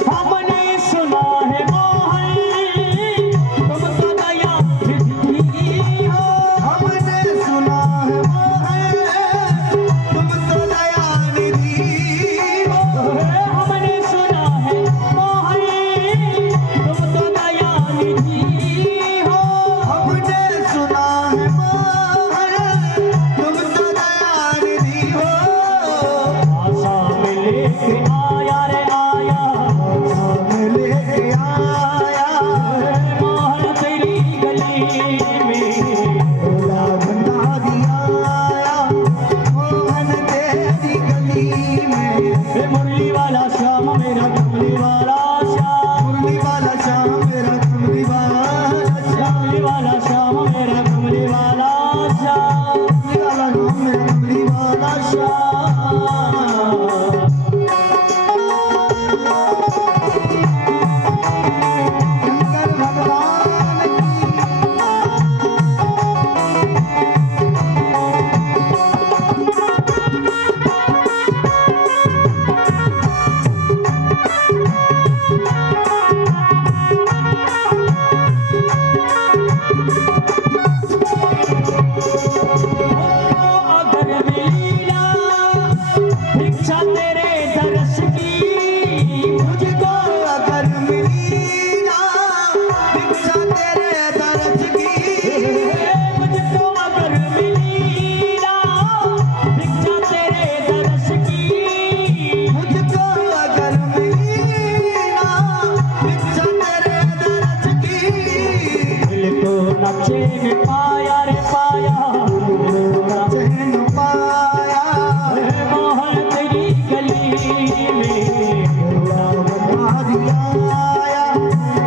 हमने सुना है मोहन तुम तो दया निधि हो। हमने सुना है मोहन तुम तो दयानिधि हो। हमने सुना है मोहन तुम तो दया निधि हो। हमने सुना है मोहन तुम तो दयानिधि हो। आशा में लेके आया रे आया, आशा में लेके आया मोहन तेरी गली में। भोला भंडारी आया मोहन तेरी चैन पाया रे पाया चैन पाया मोहन तेरी गली में भोला भंडारी आया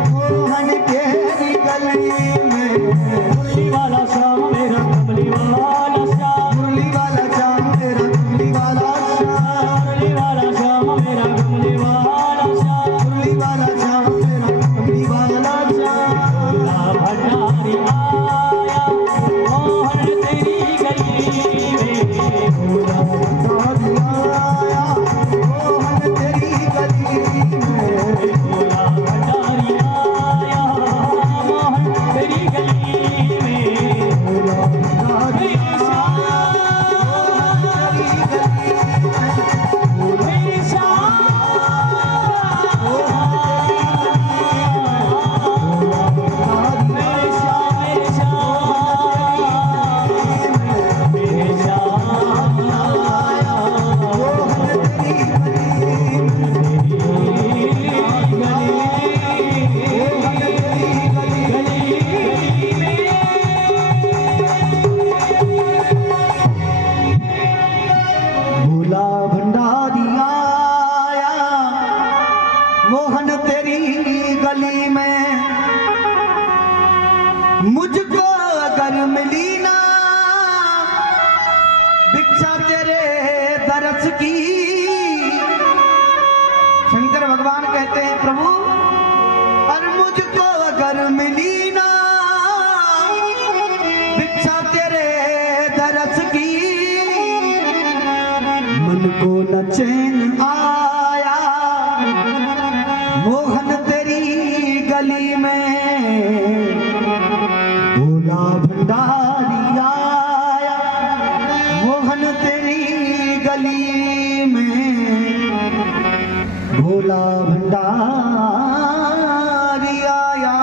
मोहन तेरी गली में मुरली वाला श्याम मेरा कमली वाला श्याम मुरली वाला श्याम तेरा कमली वाला श्याम मुरली वाला श्याम मेरा कमली वाला श्याम मुरली वाला श्याम तेरा कमली वाला श्याम भोला भंडारी आया मोहन तेरी गली में भोला भंडारी आया मोहन तेरी गली में भोला भंडारी आया मोहन तेरी गली में भोला भंडारी मेरी श्याम मेरी श्याम मेरे श्याम मेरे श्याम मेरे श्याम भोला भंडारी आया मोहन तेरी गली में मुझको अगर मिली ना भिक्षा तेरे दरस की शंकर भगवान कहते हैं प्रभु पर मुझको अगर मिली ना भिक्षा तेरे दरस की मन को न चैन आया मोहन तेरी गली में भोला भंडारी आया मोहन तेरी गली में भोला भंडारी आया।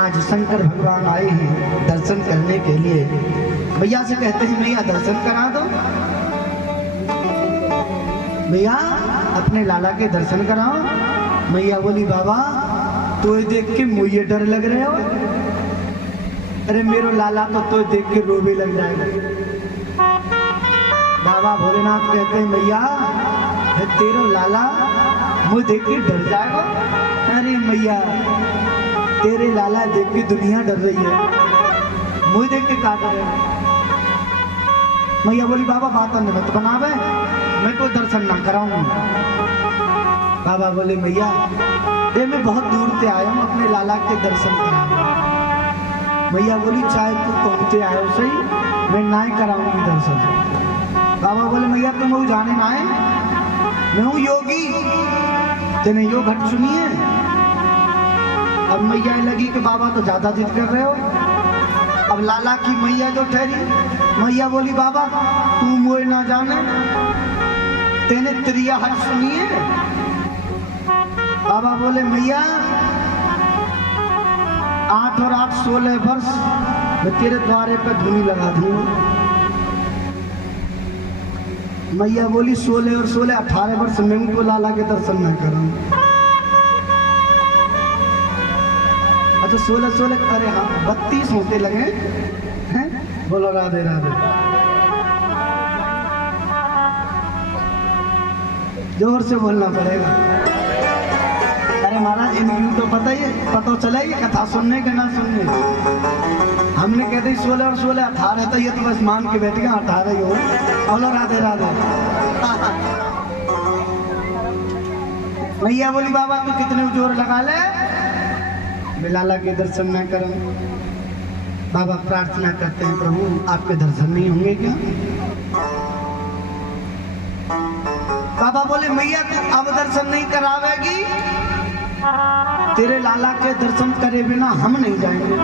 आज शंकर भगवान आए हैं दर्शन करने के लिए। भैया से कहते हैं भैया दर्शन करा दो। भैया अपने लाला के दर्शन कराओ। मैया बोली बाबा तो देख के मुझे डर लग रहे हो। अरे मेरो लाला तो देख के रोवे लग जाएगा। बाबा भोलेनाथ कहते हैं मैया तेरो लाला मुझे देख के डर जाएगा। अरे मैया तेरे लाला देख के दुनिया डर रही है, मुझे देख के का डरे। मैया बोली बाबा बात मत बनावे, मैं तो दर्शन ना कराऊंगी। बाबा बोले मैया ये मैं बहुत दूर से आया हूँ अपने लाला के दर्शन कराने। मैया बोली चाहे तू पहुंचते आयो सही, मैं ना ही कराऊंगी दर्शन। बाबा बोले मैया तुम वो जाने ना है, मैं हूँ योगी, तेने यो घट सुनी है। अब मैया लगी कि बाबा तो ज्यादा जिद कर रहे हो। अब लाला की मैया जो ठहरी, मैया बोली बाबा तू मोए ना जाने, तेने त्रिया हट सुनी है। बाबा बोले मैया 8 और 8 16 वर्ष मैं तेरे द्वारे पे धूनी लगा दूंगा। मैया बोली 16 और 16 18 वर्ष में उनको लाला के दर्शन न करूं। अच्छा 16 16 अरे हाँ 32 होते लगे हैं। बोलो राधे राधे। जोर से बोलना पड़ेगा। अरे महाराज इनको तो पता चला ये कथा सुनने के ना सुनने। हमने कहते 16 और 16 18 तो ये तो बस मान के बैठ गया 18 ही हो। बोलो राधे राधे। मैया बोली बाबा तू कितने जोर लगा ले, मैं लाला के दर्शन न करूं। बाबा प्रार्थना करते हैं प्रभु आपके दर्शन नहीं होंगे क्या। बाबा बोले मैया तू अब दर्शन नहीं करावेगी, तेरे लाला के दर्शन करे बिना हम नहीं जाएंगे।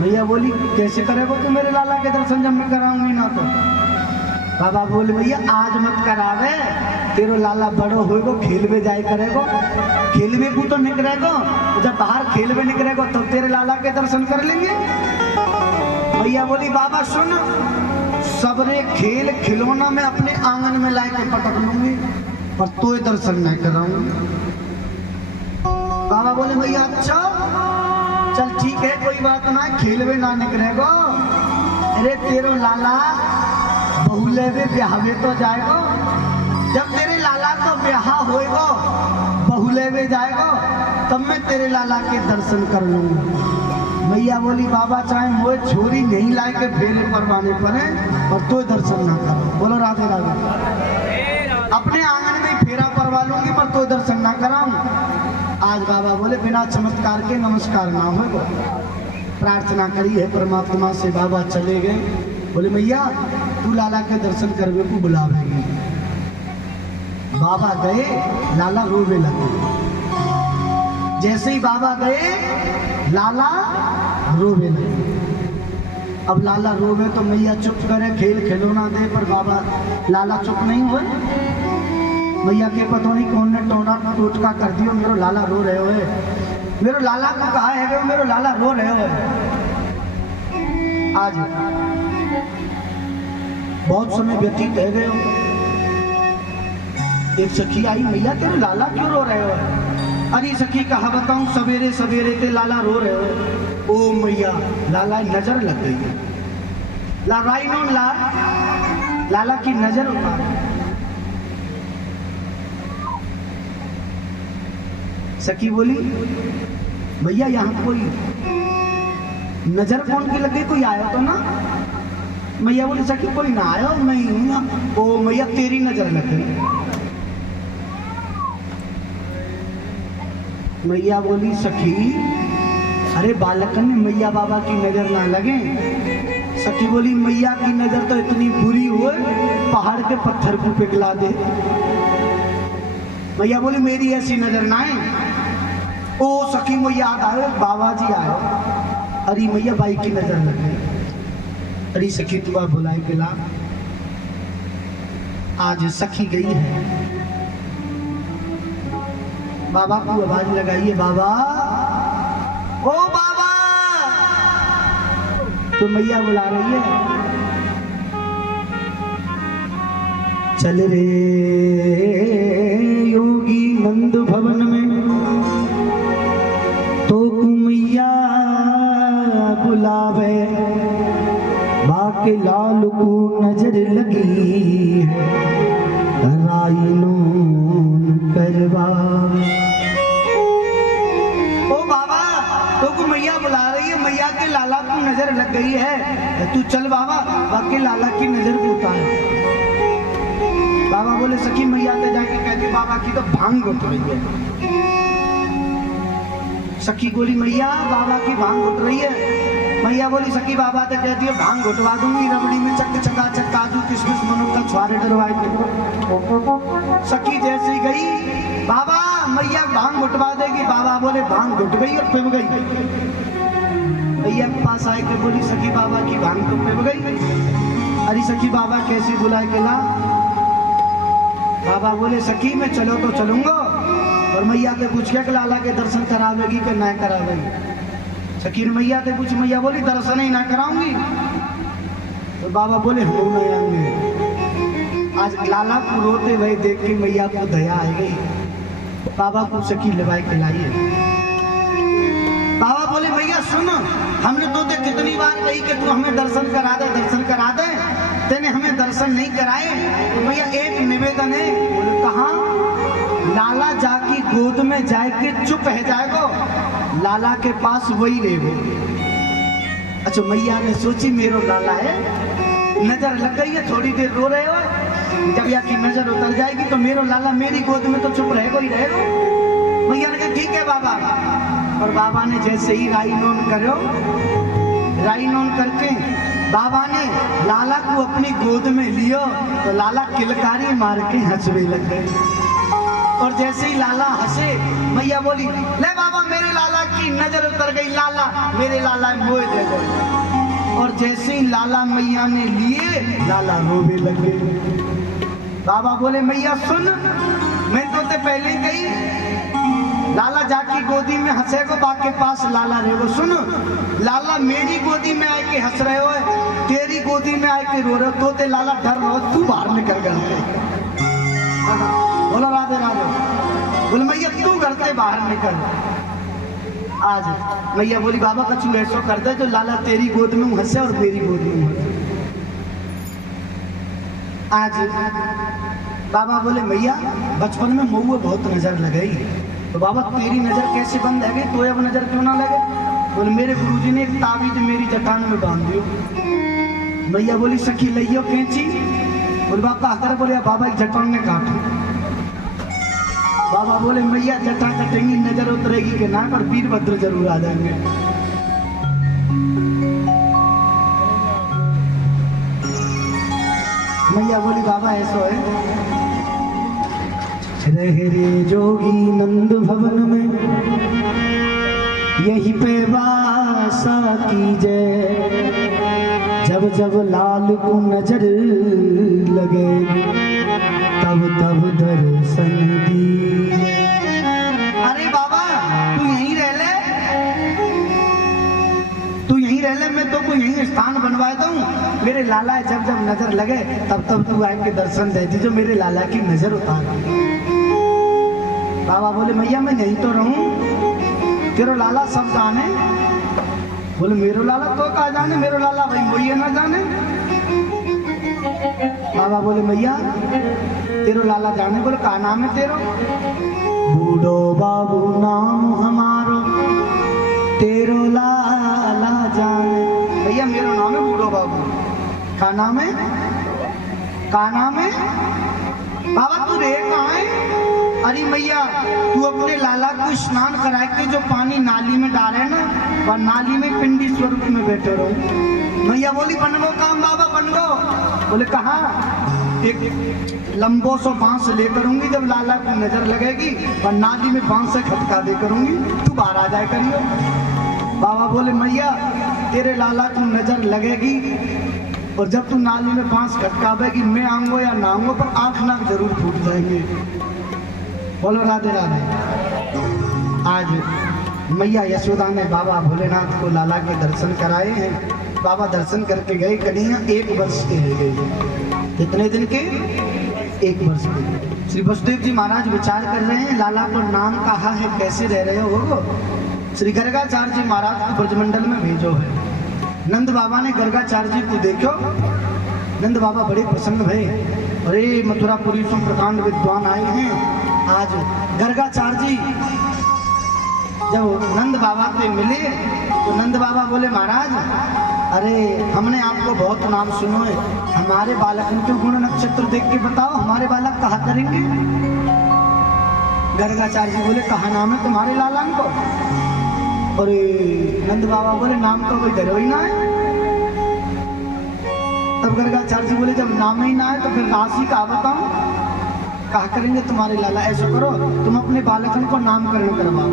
मैया बोली कैसे करेगो तू मेरे लाला के दर्शन जब मैं कराऊंगी ना तो। बाबा बोले भैया आज मत करावे, तेरो लाला बड़ो होएगो खेलवे जाए करेगो, खेलवे को तो निकलेगो, जब बाहर खेलवे निकलेगो तब तो तेरे लाला के दर्शन कर लेंगे। भैया बोली बाबा सुन, सबरे खेल खिलौना में अपने आंगन में ला के पटक लूंगी पर तो दर्शन नहीं कराऊंगी। बाबा बोले भैया अच्छा चल ठीक है कोई बात ना, खेलवे ना निकलेगो। अरे तेरो लाला बहुले वे ब्याहवे तो जाएगो, जब तेरे लाला को ब्याह होएगो बहुले वे जाएगो तब मैं तेरे लाला के दर्शन कर लूंगा। मैया बोली बाबा चाहे मोए छोरी नहीं लाए के फेरे परवाने पड़े और तो दर्शन ना करो। बोलो राधे राधे। अपने आंगन में फेरा परवा लूंगी पर तो दर्शन ना कराऊं। आज बाबा बोले बिना चमत्कार के नमस्कार ना होगा। प्रार्थना करी है परमात्मा से, बाबा चले गए। बोले मैया तू लाला के दर्शन करवे को बुलावेगी। बाबा गए, लाला रोवे लगे। जैसे ही बाबा गए लाला रोवे लगे। अब लाला रोवे तो मैया चुप करे, खेल खिलौना दे, पर बाबा लाला चुप नहीं हुए। मैया के पता नहीं कौन ने टोना टोटका कर दियो, मेरो लाला रो रहे हो, मेरो लाला को कहा है, मेरो लाला रो रहे हो। आज बहुत समय व्यतीत है गए। एक सखी आई, मैया तेरे लाला क्यों रो रहे हो? अरे सखी कहा बताऊं, सवेरे सवेरे ते लाला रो रहे हो। ओ मैया लाला नजर लग गई, लाला की नजर उतार। सखी बोली भैया यहाँ कोई नजर कौन की लग गई, कोई आया तो ना? मैया बोली सखी कोई ना आया, मैं ही हूं ना। ओ मैया तेरी नजर लग गई। मैया बोली सखी अरे बालकन में मैया बाबा की नजर ना लगे। सखी बोली मैया की नजर तो इतनी बुरी हुए पहाड़ के पत्थर को पिघला दे। मैया बोली मेरी ऐसी नजर ना है। ओ सखी को याद आयो बाबा जी आयो। अरे मैया बाई की नजर लग गई। अरे सखी तुआ बुलाए पिला। आज सखी गई है, बाबा को आवाज लगाइए, बाबा ओ बाबा। तो मैया बुला रही है, चल रे योगी नंद भवन में तो मैया बुलावे। बाके लाल को नजर लगी है, राइनोन करवा। ओ बाबा तो को मैया बुला रही है, मैया के लाला को नजर लग गई है, तू चल बाबा बाके लाला की नजर को उतार। बाबा बोले सखी मैया ते जाके कहती बाबा की तो भांग उठ रही है। सखी बोली मैया बाबा की भांग उठ रही है। मैया बोली सखी बाबा तो कहती है भांग उठवा दूंगी, रबड़ी में चक चकाचक काजू किशमिश मनुका छुआरे डरवाए के। सखी जैसे ही गई बाबा मैया भांग उठवा देगी। बाबा बोले भांग उठ गई और पिब गई। मैया के पास आए के बोली सखी बाबा की भांग तो पिब गई। अरे सखी बाबा कैसी बुलाए के ला? बाबा बोले सखी मैं चलो तो चलूंगा, और मैया के पूछ के लाला के दर्शन करावेगी कि ना करावेगी? सखी मैया से पूछ, मैया बोली दर्शन ही ना कराऊंगी। तो बाबा बोले हम नहीं आएंगे। आज लाला को रोते हुए देख के मैया को दया आ गई। बाबा को सखी लवाई के लाइए। बाबा बोले भैया सुन, हमने तो कितनी बार कही कि तू हमें दर्शन करा दे, दर्शन करा दे, तेने हमें दर्शन नहीं कराए। तो भैया एक निवेदन है। बोले कहाँ? लाला जाकी गोद में जाके चुप है जाएगो, लाला के पास वही रहेगो। अच्छा मैया ने सोची मेरो लाला है, नजर लग गई है, थोड़ी देर रो रहे हो, जब या की नजर उतर जाएगी तो मेरो लाला मेरी गोद में तो चुप रहेगा ही रहेगा। मैया ने कहा ठीक है बाबा। और बाबा ने जैसे ही राई नोन करो, राई नोन करके बाबा ने लाला को अपनी गोद में लियो तो लाला किलकारी मार के हंसने लग गए। और जैसे ही लाला हंसे मैया बोली ले बाबा मेरे लाला की नजर उतर गई, लाला मेरे लाला मोए दे दो। और जैसे ही लाला मैया ने लिए लाला रोवे लगे। बाबा बोले मैया सुन, मैं तो ते पहले ही कही लाला जाकी गोदी में हंसे को बाप के पास लाला रहे वो। सुन लाला मेरी गोदी में आके हंस रहे हो, तेरी गोदी में आके रो रहे हो, तो ते लाला डर रहो, तू बाहर निकल गए। बोलो राधे राधे। बोले मैया तू घर से बाहर निकल। आज मैया बोली बाबा कछु ऐसा कर दे जो लाला तेरी गोद में हंसे और मेरी गोद में हंसे। आज बाबा बोले मैया बचपन में मऊए बहुत नजर लगाई, तो बाबा तेरी नजर कैसे बंद है गई, तो अब नजर क्यों ना लगे? बोले मेरे गुरुजी ने एक ताबीज मेरी जटान में बांध दियो। मैया बोली सखी लियो कैंची, बोले बाबा आकर बोले बाबा एक जटान ने काटो। बाबा बोले मैया जटा कटेंगी नजर उतरेगी कि ना, पर वीरभद्र जरूर आ जाएंगे। मैया बोली बाबा ऐसा है, रहे रे जोगी नंद भवन में यही पे वासा कीजे, जब जब लाल को नजर लगे तब तब दर्शन दी। अरे बाबा तू यहीं रह ले, तू यहीं रह ले, मैं तो को यहीं स्थान बनवा दूं। मेरे लाला जब जब नजर लगे तब तब तू आके दर्शन दे दी, जो मेरे लाला की नजर उतार। बाबा बोले मैया मैं यहीं तो रहूं, तेरा लाला सब जाने। बोले मेरो लाला तो कहा जाने, मेरो लाला भाई मोइए ना जाने। बाबा बोले मैया तेरो लाला जाने। बोले का नाम है तेरो? बूढ़ो बाबू नाम हमारो तेरो लाला जाने। भैया मेरो नाम है बूढ़ो बाबू। का नाम है? का नाम है? बाबा तू रे कहाँ है? अरे मैया तू अपने लाला को स्नान करा के जो पानी नाली में डाले ना, वह नाली में पिंडी स्वरूप में बैठे रहो। मैया बोली बन गो काम बाबा बन गो। बोले कहाँ? एक लंबो सो बांस ले करूंगी, जब लाला की नजर लगेगी और नाली में बांस से खटका दे करूंगी, तू बाहर आ जाए करियो। बाबा बोले मैया तेरे लाला की नजर लगेगी और जब तू नाली में बांस खटकावेगी मैं आऊंगा या ना आऊंगा, पर आंख नाक जरूर फूट जाएंगे। बोलो राधे राधे। आज मैया यशोदा ने बाबा भोलेनाथ को लाला के दर्शन कराए हैं। बाबा दर्शन करके गए, कन्हैया 1 वर्ष के रह गए। कितने दिन के? 1 वर्ष के। श्री वसुदेव जी महाराज विचार कर रहे हैं लाला को नाम कहा है, कैसे रह रहे हो? श्री गर्गाचार्य जी महाराज को ब्रजमंडल में भेजो है। नंद बाबा ने गर्गाचार्य जी को देखो, नंद बाबा बड़े प्रसन्न भये। अरे मथुरापुरी से प्रकांड विद्वान आए हैं। आज गर्गाचार्य जी जब नंद बाबा से मिले तो नंद बाबा बोले महाराज अरे हमने आपको बहुत नाम सुनो है, हमारे बालक के गुण नक्षत्र देख के बताओ, हमारे बालक कहा करेंगे। गर्गाचार्य जी बोले कहा नाम है तुम्हारे लाला को? और नंद बाबा बोले नाम तो कोई धरो ही ना है। तब गर्गाचार्य जी बोले जब नाम ही ना है तो फिर राशि का बताओ, कहा करेंगे तुम्हारे लाला। ऐसा करो तुम अपने बालकन को नामकरण करवाओ।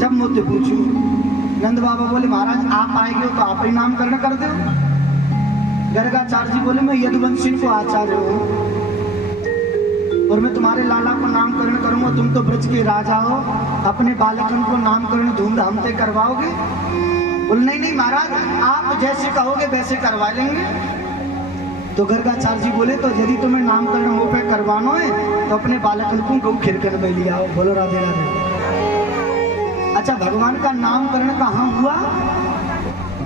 जब मुझसे पूछू नंद बाबा बोले महाराज आप आएंगे तो आप ही नामकरण कर दो। गर्गाचार्य जी बोले मैं यदुवंशी को आचार्य हूँ और मैं तुम्हारे लाला को नामकरण करूंगा, तुम तो ब्रज के राजा हो, अपने बालकन को नामकरण धूमधाम से करवाओगे? बोले नहीं नहीं महाराज आप जैसे कहोगे वैसे करवा लेंगे। तो गर्गाचार्य जी बोले तो यदि तुम्हें नामकरण हो पे करवाना है तो अपने बालकन को गौ खिरकन में लिया आओ। बोलो राधे राधे। अच्छा भगवान का नामकरण कहाँ हुआ?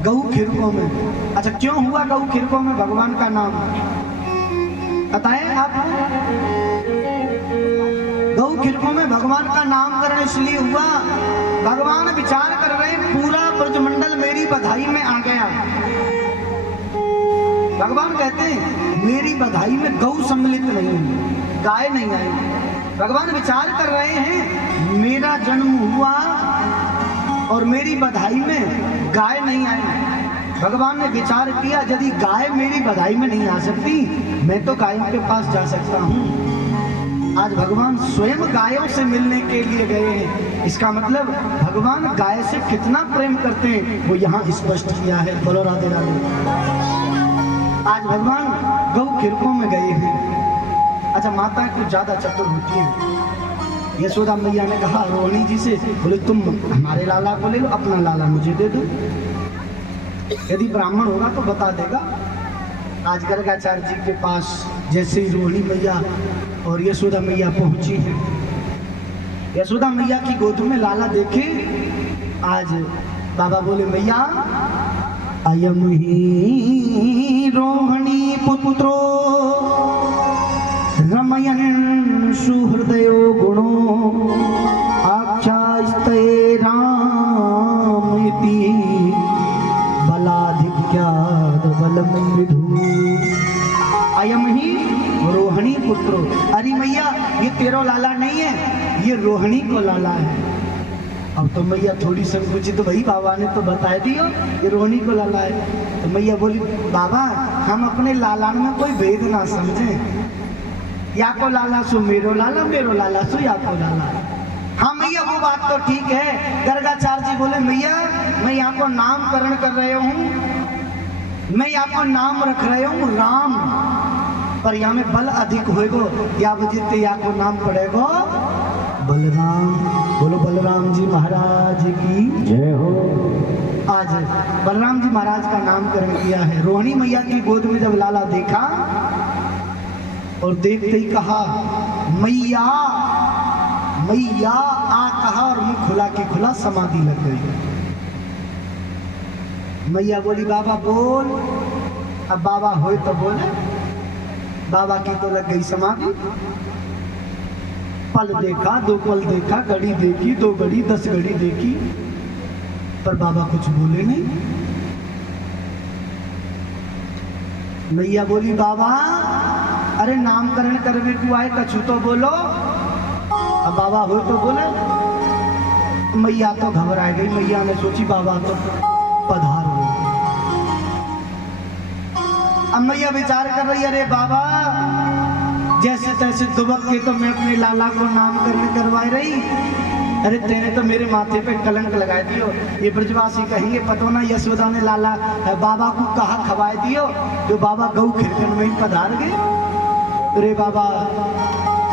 गौ खिरकों में। अच्छा क्यों हुआ गौ खिरकों में भगवान का नाम बताएं आप? गौ खिरकों में भगवान का नामकरण इसलिए हुआ, भगवान विचार कर रहे पूरा ब्रजमंडल मेरी बधाई में आ गया। भगवान कहते हैं मेरी बधाई में गौ सम्मिलित नहीं हुई, गाय नहीं आई। भगवान विचार कर रहे हैं मेरा जन्म हुआ और मेरी बधाई में गाय नहीं आई। भगवान ने विचार किया यदि गाय मेरी बधाई में नहीं आ सकती मैं तो गायों के पास जा सकता हूँ। आज भगवान स्वयं गायों से मिलने के लिए गए हैं। इसका मतलब भगवान गाय से कितना प्रेम करते हैं वो यहाँ स्पष्ट किया है। बोलो राधे राधे। आज भगवान गौ खिरकों में गए हैं। अच्छा माताएं कुछ ज्यादा चतुर होती हैं। यशोदा मैया ने कहा रोहिणी जी से, बोले तुम हमारे लाला को ले लो, अपना लाला मुझे दे दो। यदि ब्राह्मण होगा तो बता देगा। आज गर्गाचार्य जी के पास जैसे ही रोहिणी मैया और यशोदा मैया पहुंची है, यशोदा मैया की गोद में लाला देखे आज बाबा बोले मैया अयम ही रोहिणी पुत्रो रमयन सुहृदयो गुणो आख्यास्ते रामइति बलाधिक्याद बलम विधु। अयम ही रोहिणी पुत्रो, अरे मैया ये तेरो लाला नहीं है, ये रोहिणी को लाला है। अब तो मैया थोड़ी संकुचित तो भाई बाबा ने तो बता दियो ये रोहिणी को लाला है। तो मैया बोली बाबा हम अपने लाला में कोई भेद ना समझे, या को लाला सो मेरो लाला सो या को लाला। हाँ मैया वो बात तो ठीक है। गर्गाचार्य जी बोले मैया मैं यहाँ को नामकरण कर रहे हूँ, मैं यहाँ को नाम रख रहे हूँ राम, पर यहाँ में बल अधिक होएगो या बजिते या को नाम पड़ेगो बलराम। बोलो बलराम जी महाराज की जय हो। आज बलराम जी महाराज का नामकरण किया है। रोहिणी मैया की गोद में जब लाला देखा और देखते ही कहा मैया मैया आ कहा और मुंह खुला के खुला समाधि लग गई। मैया बोली बाबा बोल। अब बाबा होए तो बोले, बाबा की तो लग गई समाधि। पल देखा, 2 पल देखा, घड़ी देखी, 2 घड़ी 10 घड़ी देखी, पर बाबा कुछ बोले नहीं। मैया बोली बाबा अरे नामकरण करवे को आए कछु तो बोलो। अब बाबा हो तो बोले। मैया तो घबरा गई। मैया ने सोची बाबा तो पधार हो। अब मैया विचार कर रही अरे बाबा जैसे तैसे दुबक के तो मैं अपने लाला को नामकरण करवाई रही, अरे तेने तो मेरे माथे पे कलंक लगा दियो। ये ब्रजवासी कहेंगे पतो ना यशोदा ने लाला बाबा को कहा खवाए दियो, जो बाबा गऊ खिरकन में ही पधार गए। अरे बाबा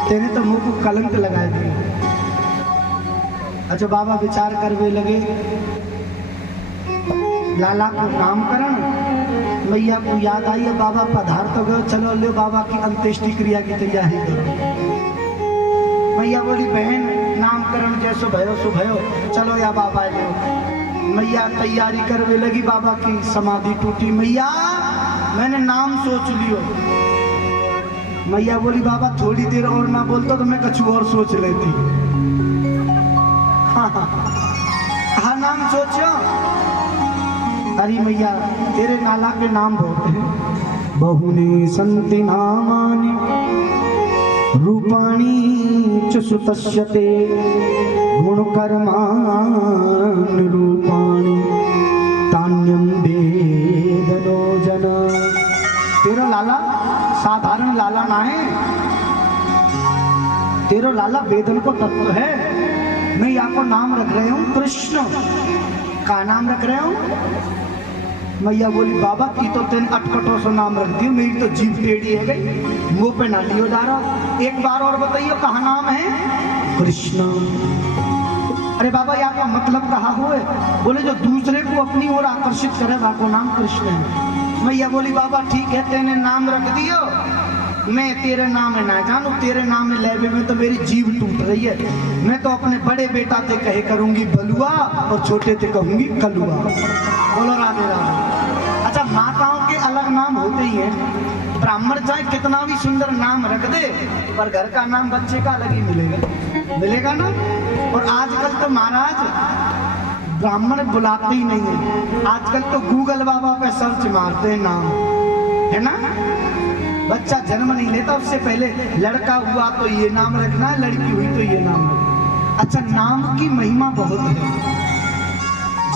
तेने तो मुंह को कलंक लगा दिया। अच्छा बाबा विचार करने लगे लाला को नामकरण। मैया को याद आई है बाबा पधार तो गए, चलो लो बाबा की अंत्येष्टि क्रिया की तैयारी करो। मैया बोली बहन नामकरण जैसो भयो सो भयो, चलो या बाबा लो। मैया तैयारी करने लगी, बाबा की समाधि टूटी। मैया मैंने नाम सोच लियो। मैया बोली बाबा थोड़ी देर और ना बोलता तो मैं कछु और सोच लेती। हाँ नाम सोचो। अरे मैया तेरे नाला के नाम बहुत हैं। बहुनी संति नामानि रूपाणी च सुतस्यते गुणकर्माणि रूपाणि तान्यं वेदनो जन। तेरा लाला साधारण लाला ना है, तेरा लाला वेदन को तत्व है। मैं यहाँ को नाम रख रहे हूँ कृष्ण। का नाम रख रहे हूँ? मैया बोली बाबा की तो तेन अटपटों से नाम रख दियो, मेरी तो जीभ टेढ़ी है गई, मुंह पे ना लियो जा रहा। एक बार और बताइए कहा नाम है? कृष्ण। अरे बाबा यहाँ का मतलब कहा हुए? बोले जो दूसरे को अपनी ओर आकर्षित करे वो नाम कृष्ण है। मैया बोली बाबा ठीक है तेने नाम रख दियो, मैं तेरे नाम में ना जानू, तेरे नाम में लेवे में तो मेरी जीभ टूट रही है। मैं तो अपने बड़े बेटा से कहे करूंगी बलुआ और छोटे से कहूंगी कलुआ। बोलो राधे राधे। अच्छा माताओं के अलग नाम होते ही हैं। ब्राह्मण चाहे कितना भी सुंदर नाम रख दे पर घर का नाम बच्चे का अलग ही मिलेगा, मिलेगा ना। और आजकल तो महाराज ब्राह्मण बुलाते ही नहीं है, आजकल तो गूगल बाबा पे सर्च मारते हैं नाम, है ना। बच्चा जन्म नहीं लेता उससे पहले लड़का हुआ तो ये नाम रखना है, लड़की हुई तो ये नाम रखना। अच्छा नाम की महिमा बहुत है,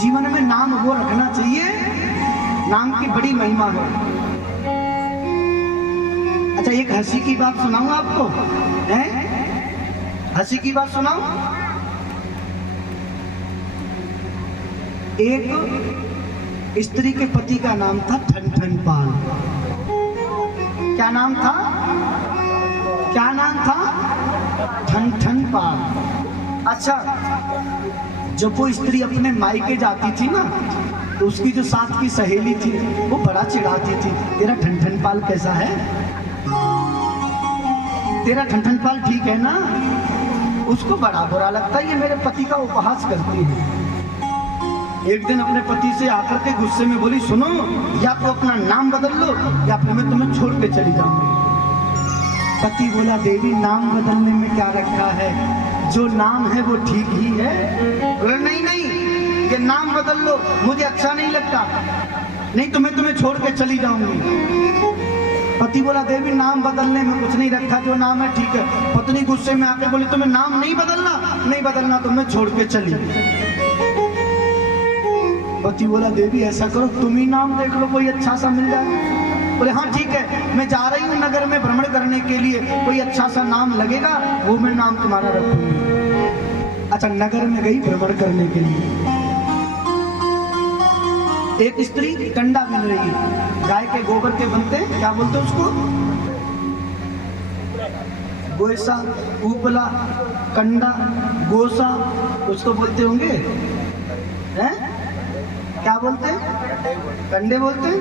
जीवन में नाम वो रखना चाहिए, नाम की बड़ी महिमा है। अच्छा एक हंसी की बात सुनाऊं आपको, हैं? हंसी की बात सुनाऊं। एक स्त्री के पति का नाम था ठन पाल। क्या नाम था? क्या नाम था? ठन पाल। अच्छा जब वो स्त्री अपने मायके जाती थी ना तो उसकी जो साथ की सहेली थी वो बड़ा चिढ़ाती थी, तेरा ठन पाल कैसा है, तेरा ठन पाल ठीक है ना। उसको बड़ा बुरा लगता है, ये मेरे पति का उपहास करती है। एक दिन अपने पति से आकर के गुस्से में बोली, सुनो, या तो अपना नाम बदल लो या फिर मैं तुम्हें छोड़ के चली जाऊंगी। पति बोला, देवी नाम बदलने में क्या रखा है, जो नाम है वो ठीक ही है। बोले, नहीं नहीं, ये नाम बदल लो, मुझे अच्छा नहीं लगता, नहीं तो मैं तुम्हें छोड़ के चली जाऊंगी। पति बोला, देवी नाम बदलने में कुछ नहीं रखा, जो नाम है ठीक है। पत्नी गुस्से में आके बोली, तुम्हें नाम नहीं बदलना, नहीं बदलना तो मैं छोड़ के चली। पति बोला, देवी ऐसा करो, तुम ही नाम देख लो, कोई अच्छा सा मिल जाए। बोले, हाँ ठीक है, मैं जा रही हूँ नगर में भ्रमण करने के लिए, कोई अच्छा सा नाम लगेगा वो मैं नाम तुम्हारा रखूंगी। अच्छा, नगर में गई भ्रमण करने के लिए। एक स्त्री कंडा बिन रही है, गाय के गोबर के बनते, क्या बोलते हैं उसको, गोयसा, उपला, कंडा, गोसा, कुछ तो बोलते होंगे, हैं? क्या बोलते हैं? कंडे बोलते हैं।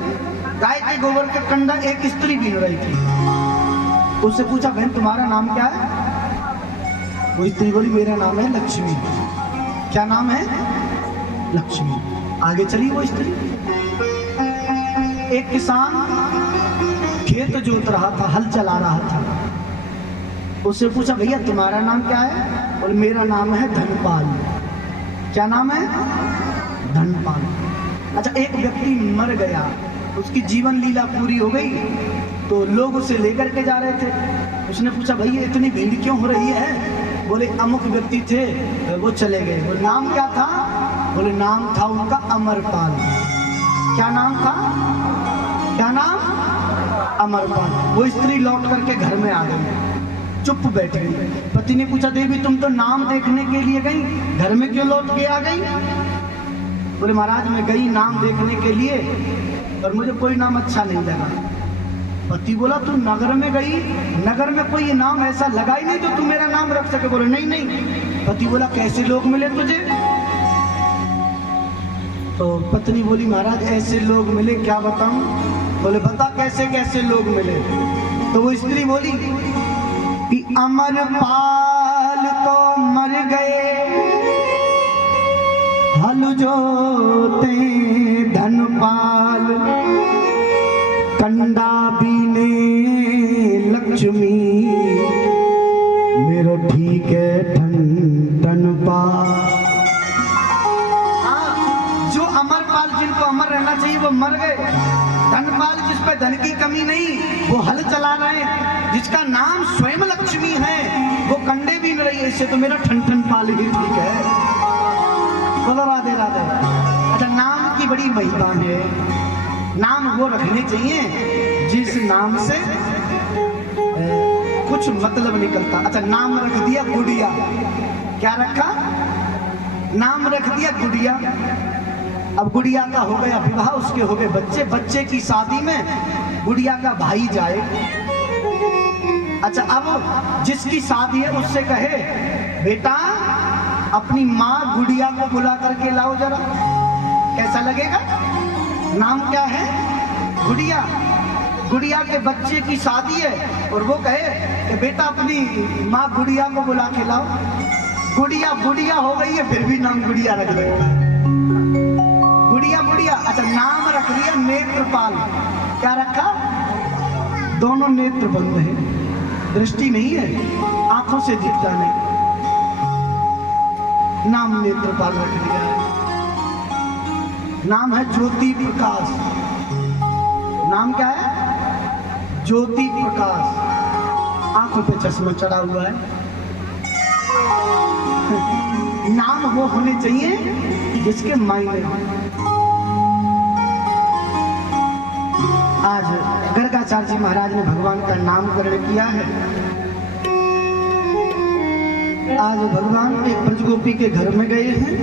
गाय के गोबर का कंडा एक स्त्री बीन रही थी। उससे पूछा, बहन तुम्हारा नाम क्या है? वो स्त्री बोली, मेरा नाम है लक्ष्मी। क्या नाम है? लक्ष्मी। आगे चली वो स्त्री। एक किसान खेत जोत रहा था, हल चला रहा था। उससे पूछा, भैया तुम्हारा नाम क्या है? और मेरा नाम है धनपाल। क्या नाम है? धनपाल। अच्छा, एक व्यक्ति मर गया, उसकी जीवन लीला पूरी हो गई, तो लोग उसे लेकर के जा रहे थे। उसने पूछा, भैया इतनी भीड़ क्यों हो रही है? बोले, अमुक व्यक्ति थे, वो चले गए। बोले, नाम क्या था? बोले, नाम था उनका अमरपाल। क्या नाम था? क्या नाम? अमरपाल। वो स्त्री लौट करके घर में आ गई, चुप बैठ गई। पति ने पूछा, देवी तुम तो नाम देखने के लिए गई, घर में क्यों लौट के आ गई? बोले, महाराज मैं गई नाम देखने के लिए और मुझे कोई नाम अच्छा नहीं लगा। पति बोला, तू नगर में गई, नगर में कोई नाम ऐसा लगा ही नहीं जो तू मेरा नाम रख सके। बोले, नहीं नहीं। पति बोला, कैसे लोग मिले तुझे? तो पत्नी बोली, महाराज ऐसे लोग मिले, क्या बताऊं? बोले, बता कैसे कैसे लोग मिले। तो वो स्त्री बोली कि अमरपाल तो मर गए, हल जोते धनपाल, कंडा बीने लक्ष्मी, मेरो ठीक है धनपाल। जो अमरपाल, जिनको अमर रहना चाहिए वो मर गए। धनपाल, जिस पे धन की कमी नहीं, वो हल चला रहे हैं। जिसका नाम स्वयं लक्ष्मी है, वो कंडे भी नहीं रही है। इससे तो मेरा ठन पाल ही ठीक है। बोलो राधे राधे। अच्छा, नाम की बड़ी महिमा है। नाम वो रखने चाहिए जिस नाम से कुछ मतलब निकलता। अच्छा, नाम रख दिया गुड़िया। क्या रखा? नाम रख दिया गुड़िया। अब गुड़िया का हो गया विवाह, उसके हो गए बच्चे। बच्चे की शादी में गुड़िया का भाई जाए। अच्छा, अब जिसकी शादी है उससे कहे, बेटा अपनी माँ गुड़िया को बुला करके लाओ जरा, कैसा लगेगा? नाम क्या है? गुड़िया। गुड़िया के बच्चे की शादी है और वो कहे कि बेटा अपनी माँ गुड़िया को बुला के लाओ। गुड़िया बुढ़िया हो गई है, फिर भी नाम गुड़िया रख दे। गुड़िया बुढ़िया। अच्छा, नाम रख दिया नेत्रपाल। क्या रखा? दोनों नेत्र बंद है, दृष्टि नहीं है, आंखों से दिखता नहीं, नाम नेत्रपाल रख दिया है। नाम है ज्योति प्रकाश। नाम क्या है? ज्योति प्रकाश। आंखों पे चश्मा चढ़ा हुआ है। नाम वो होने चाहिए जिसके मायने हो। आज गर्गाचार्य जी महाराज ने भगवान का नामकरण किया है। आज भगवान एक ब्रजगोपी के घर में गए हैं।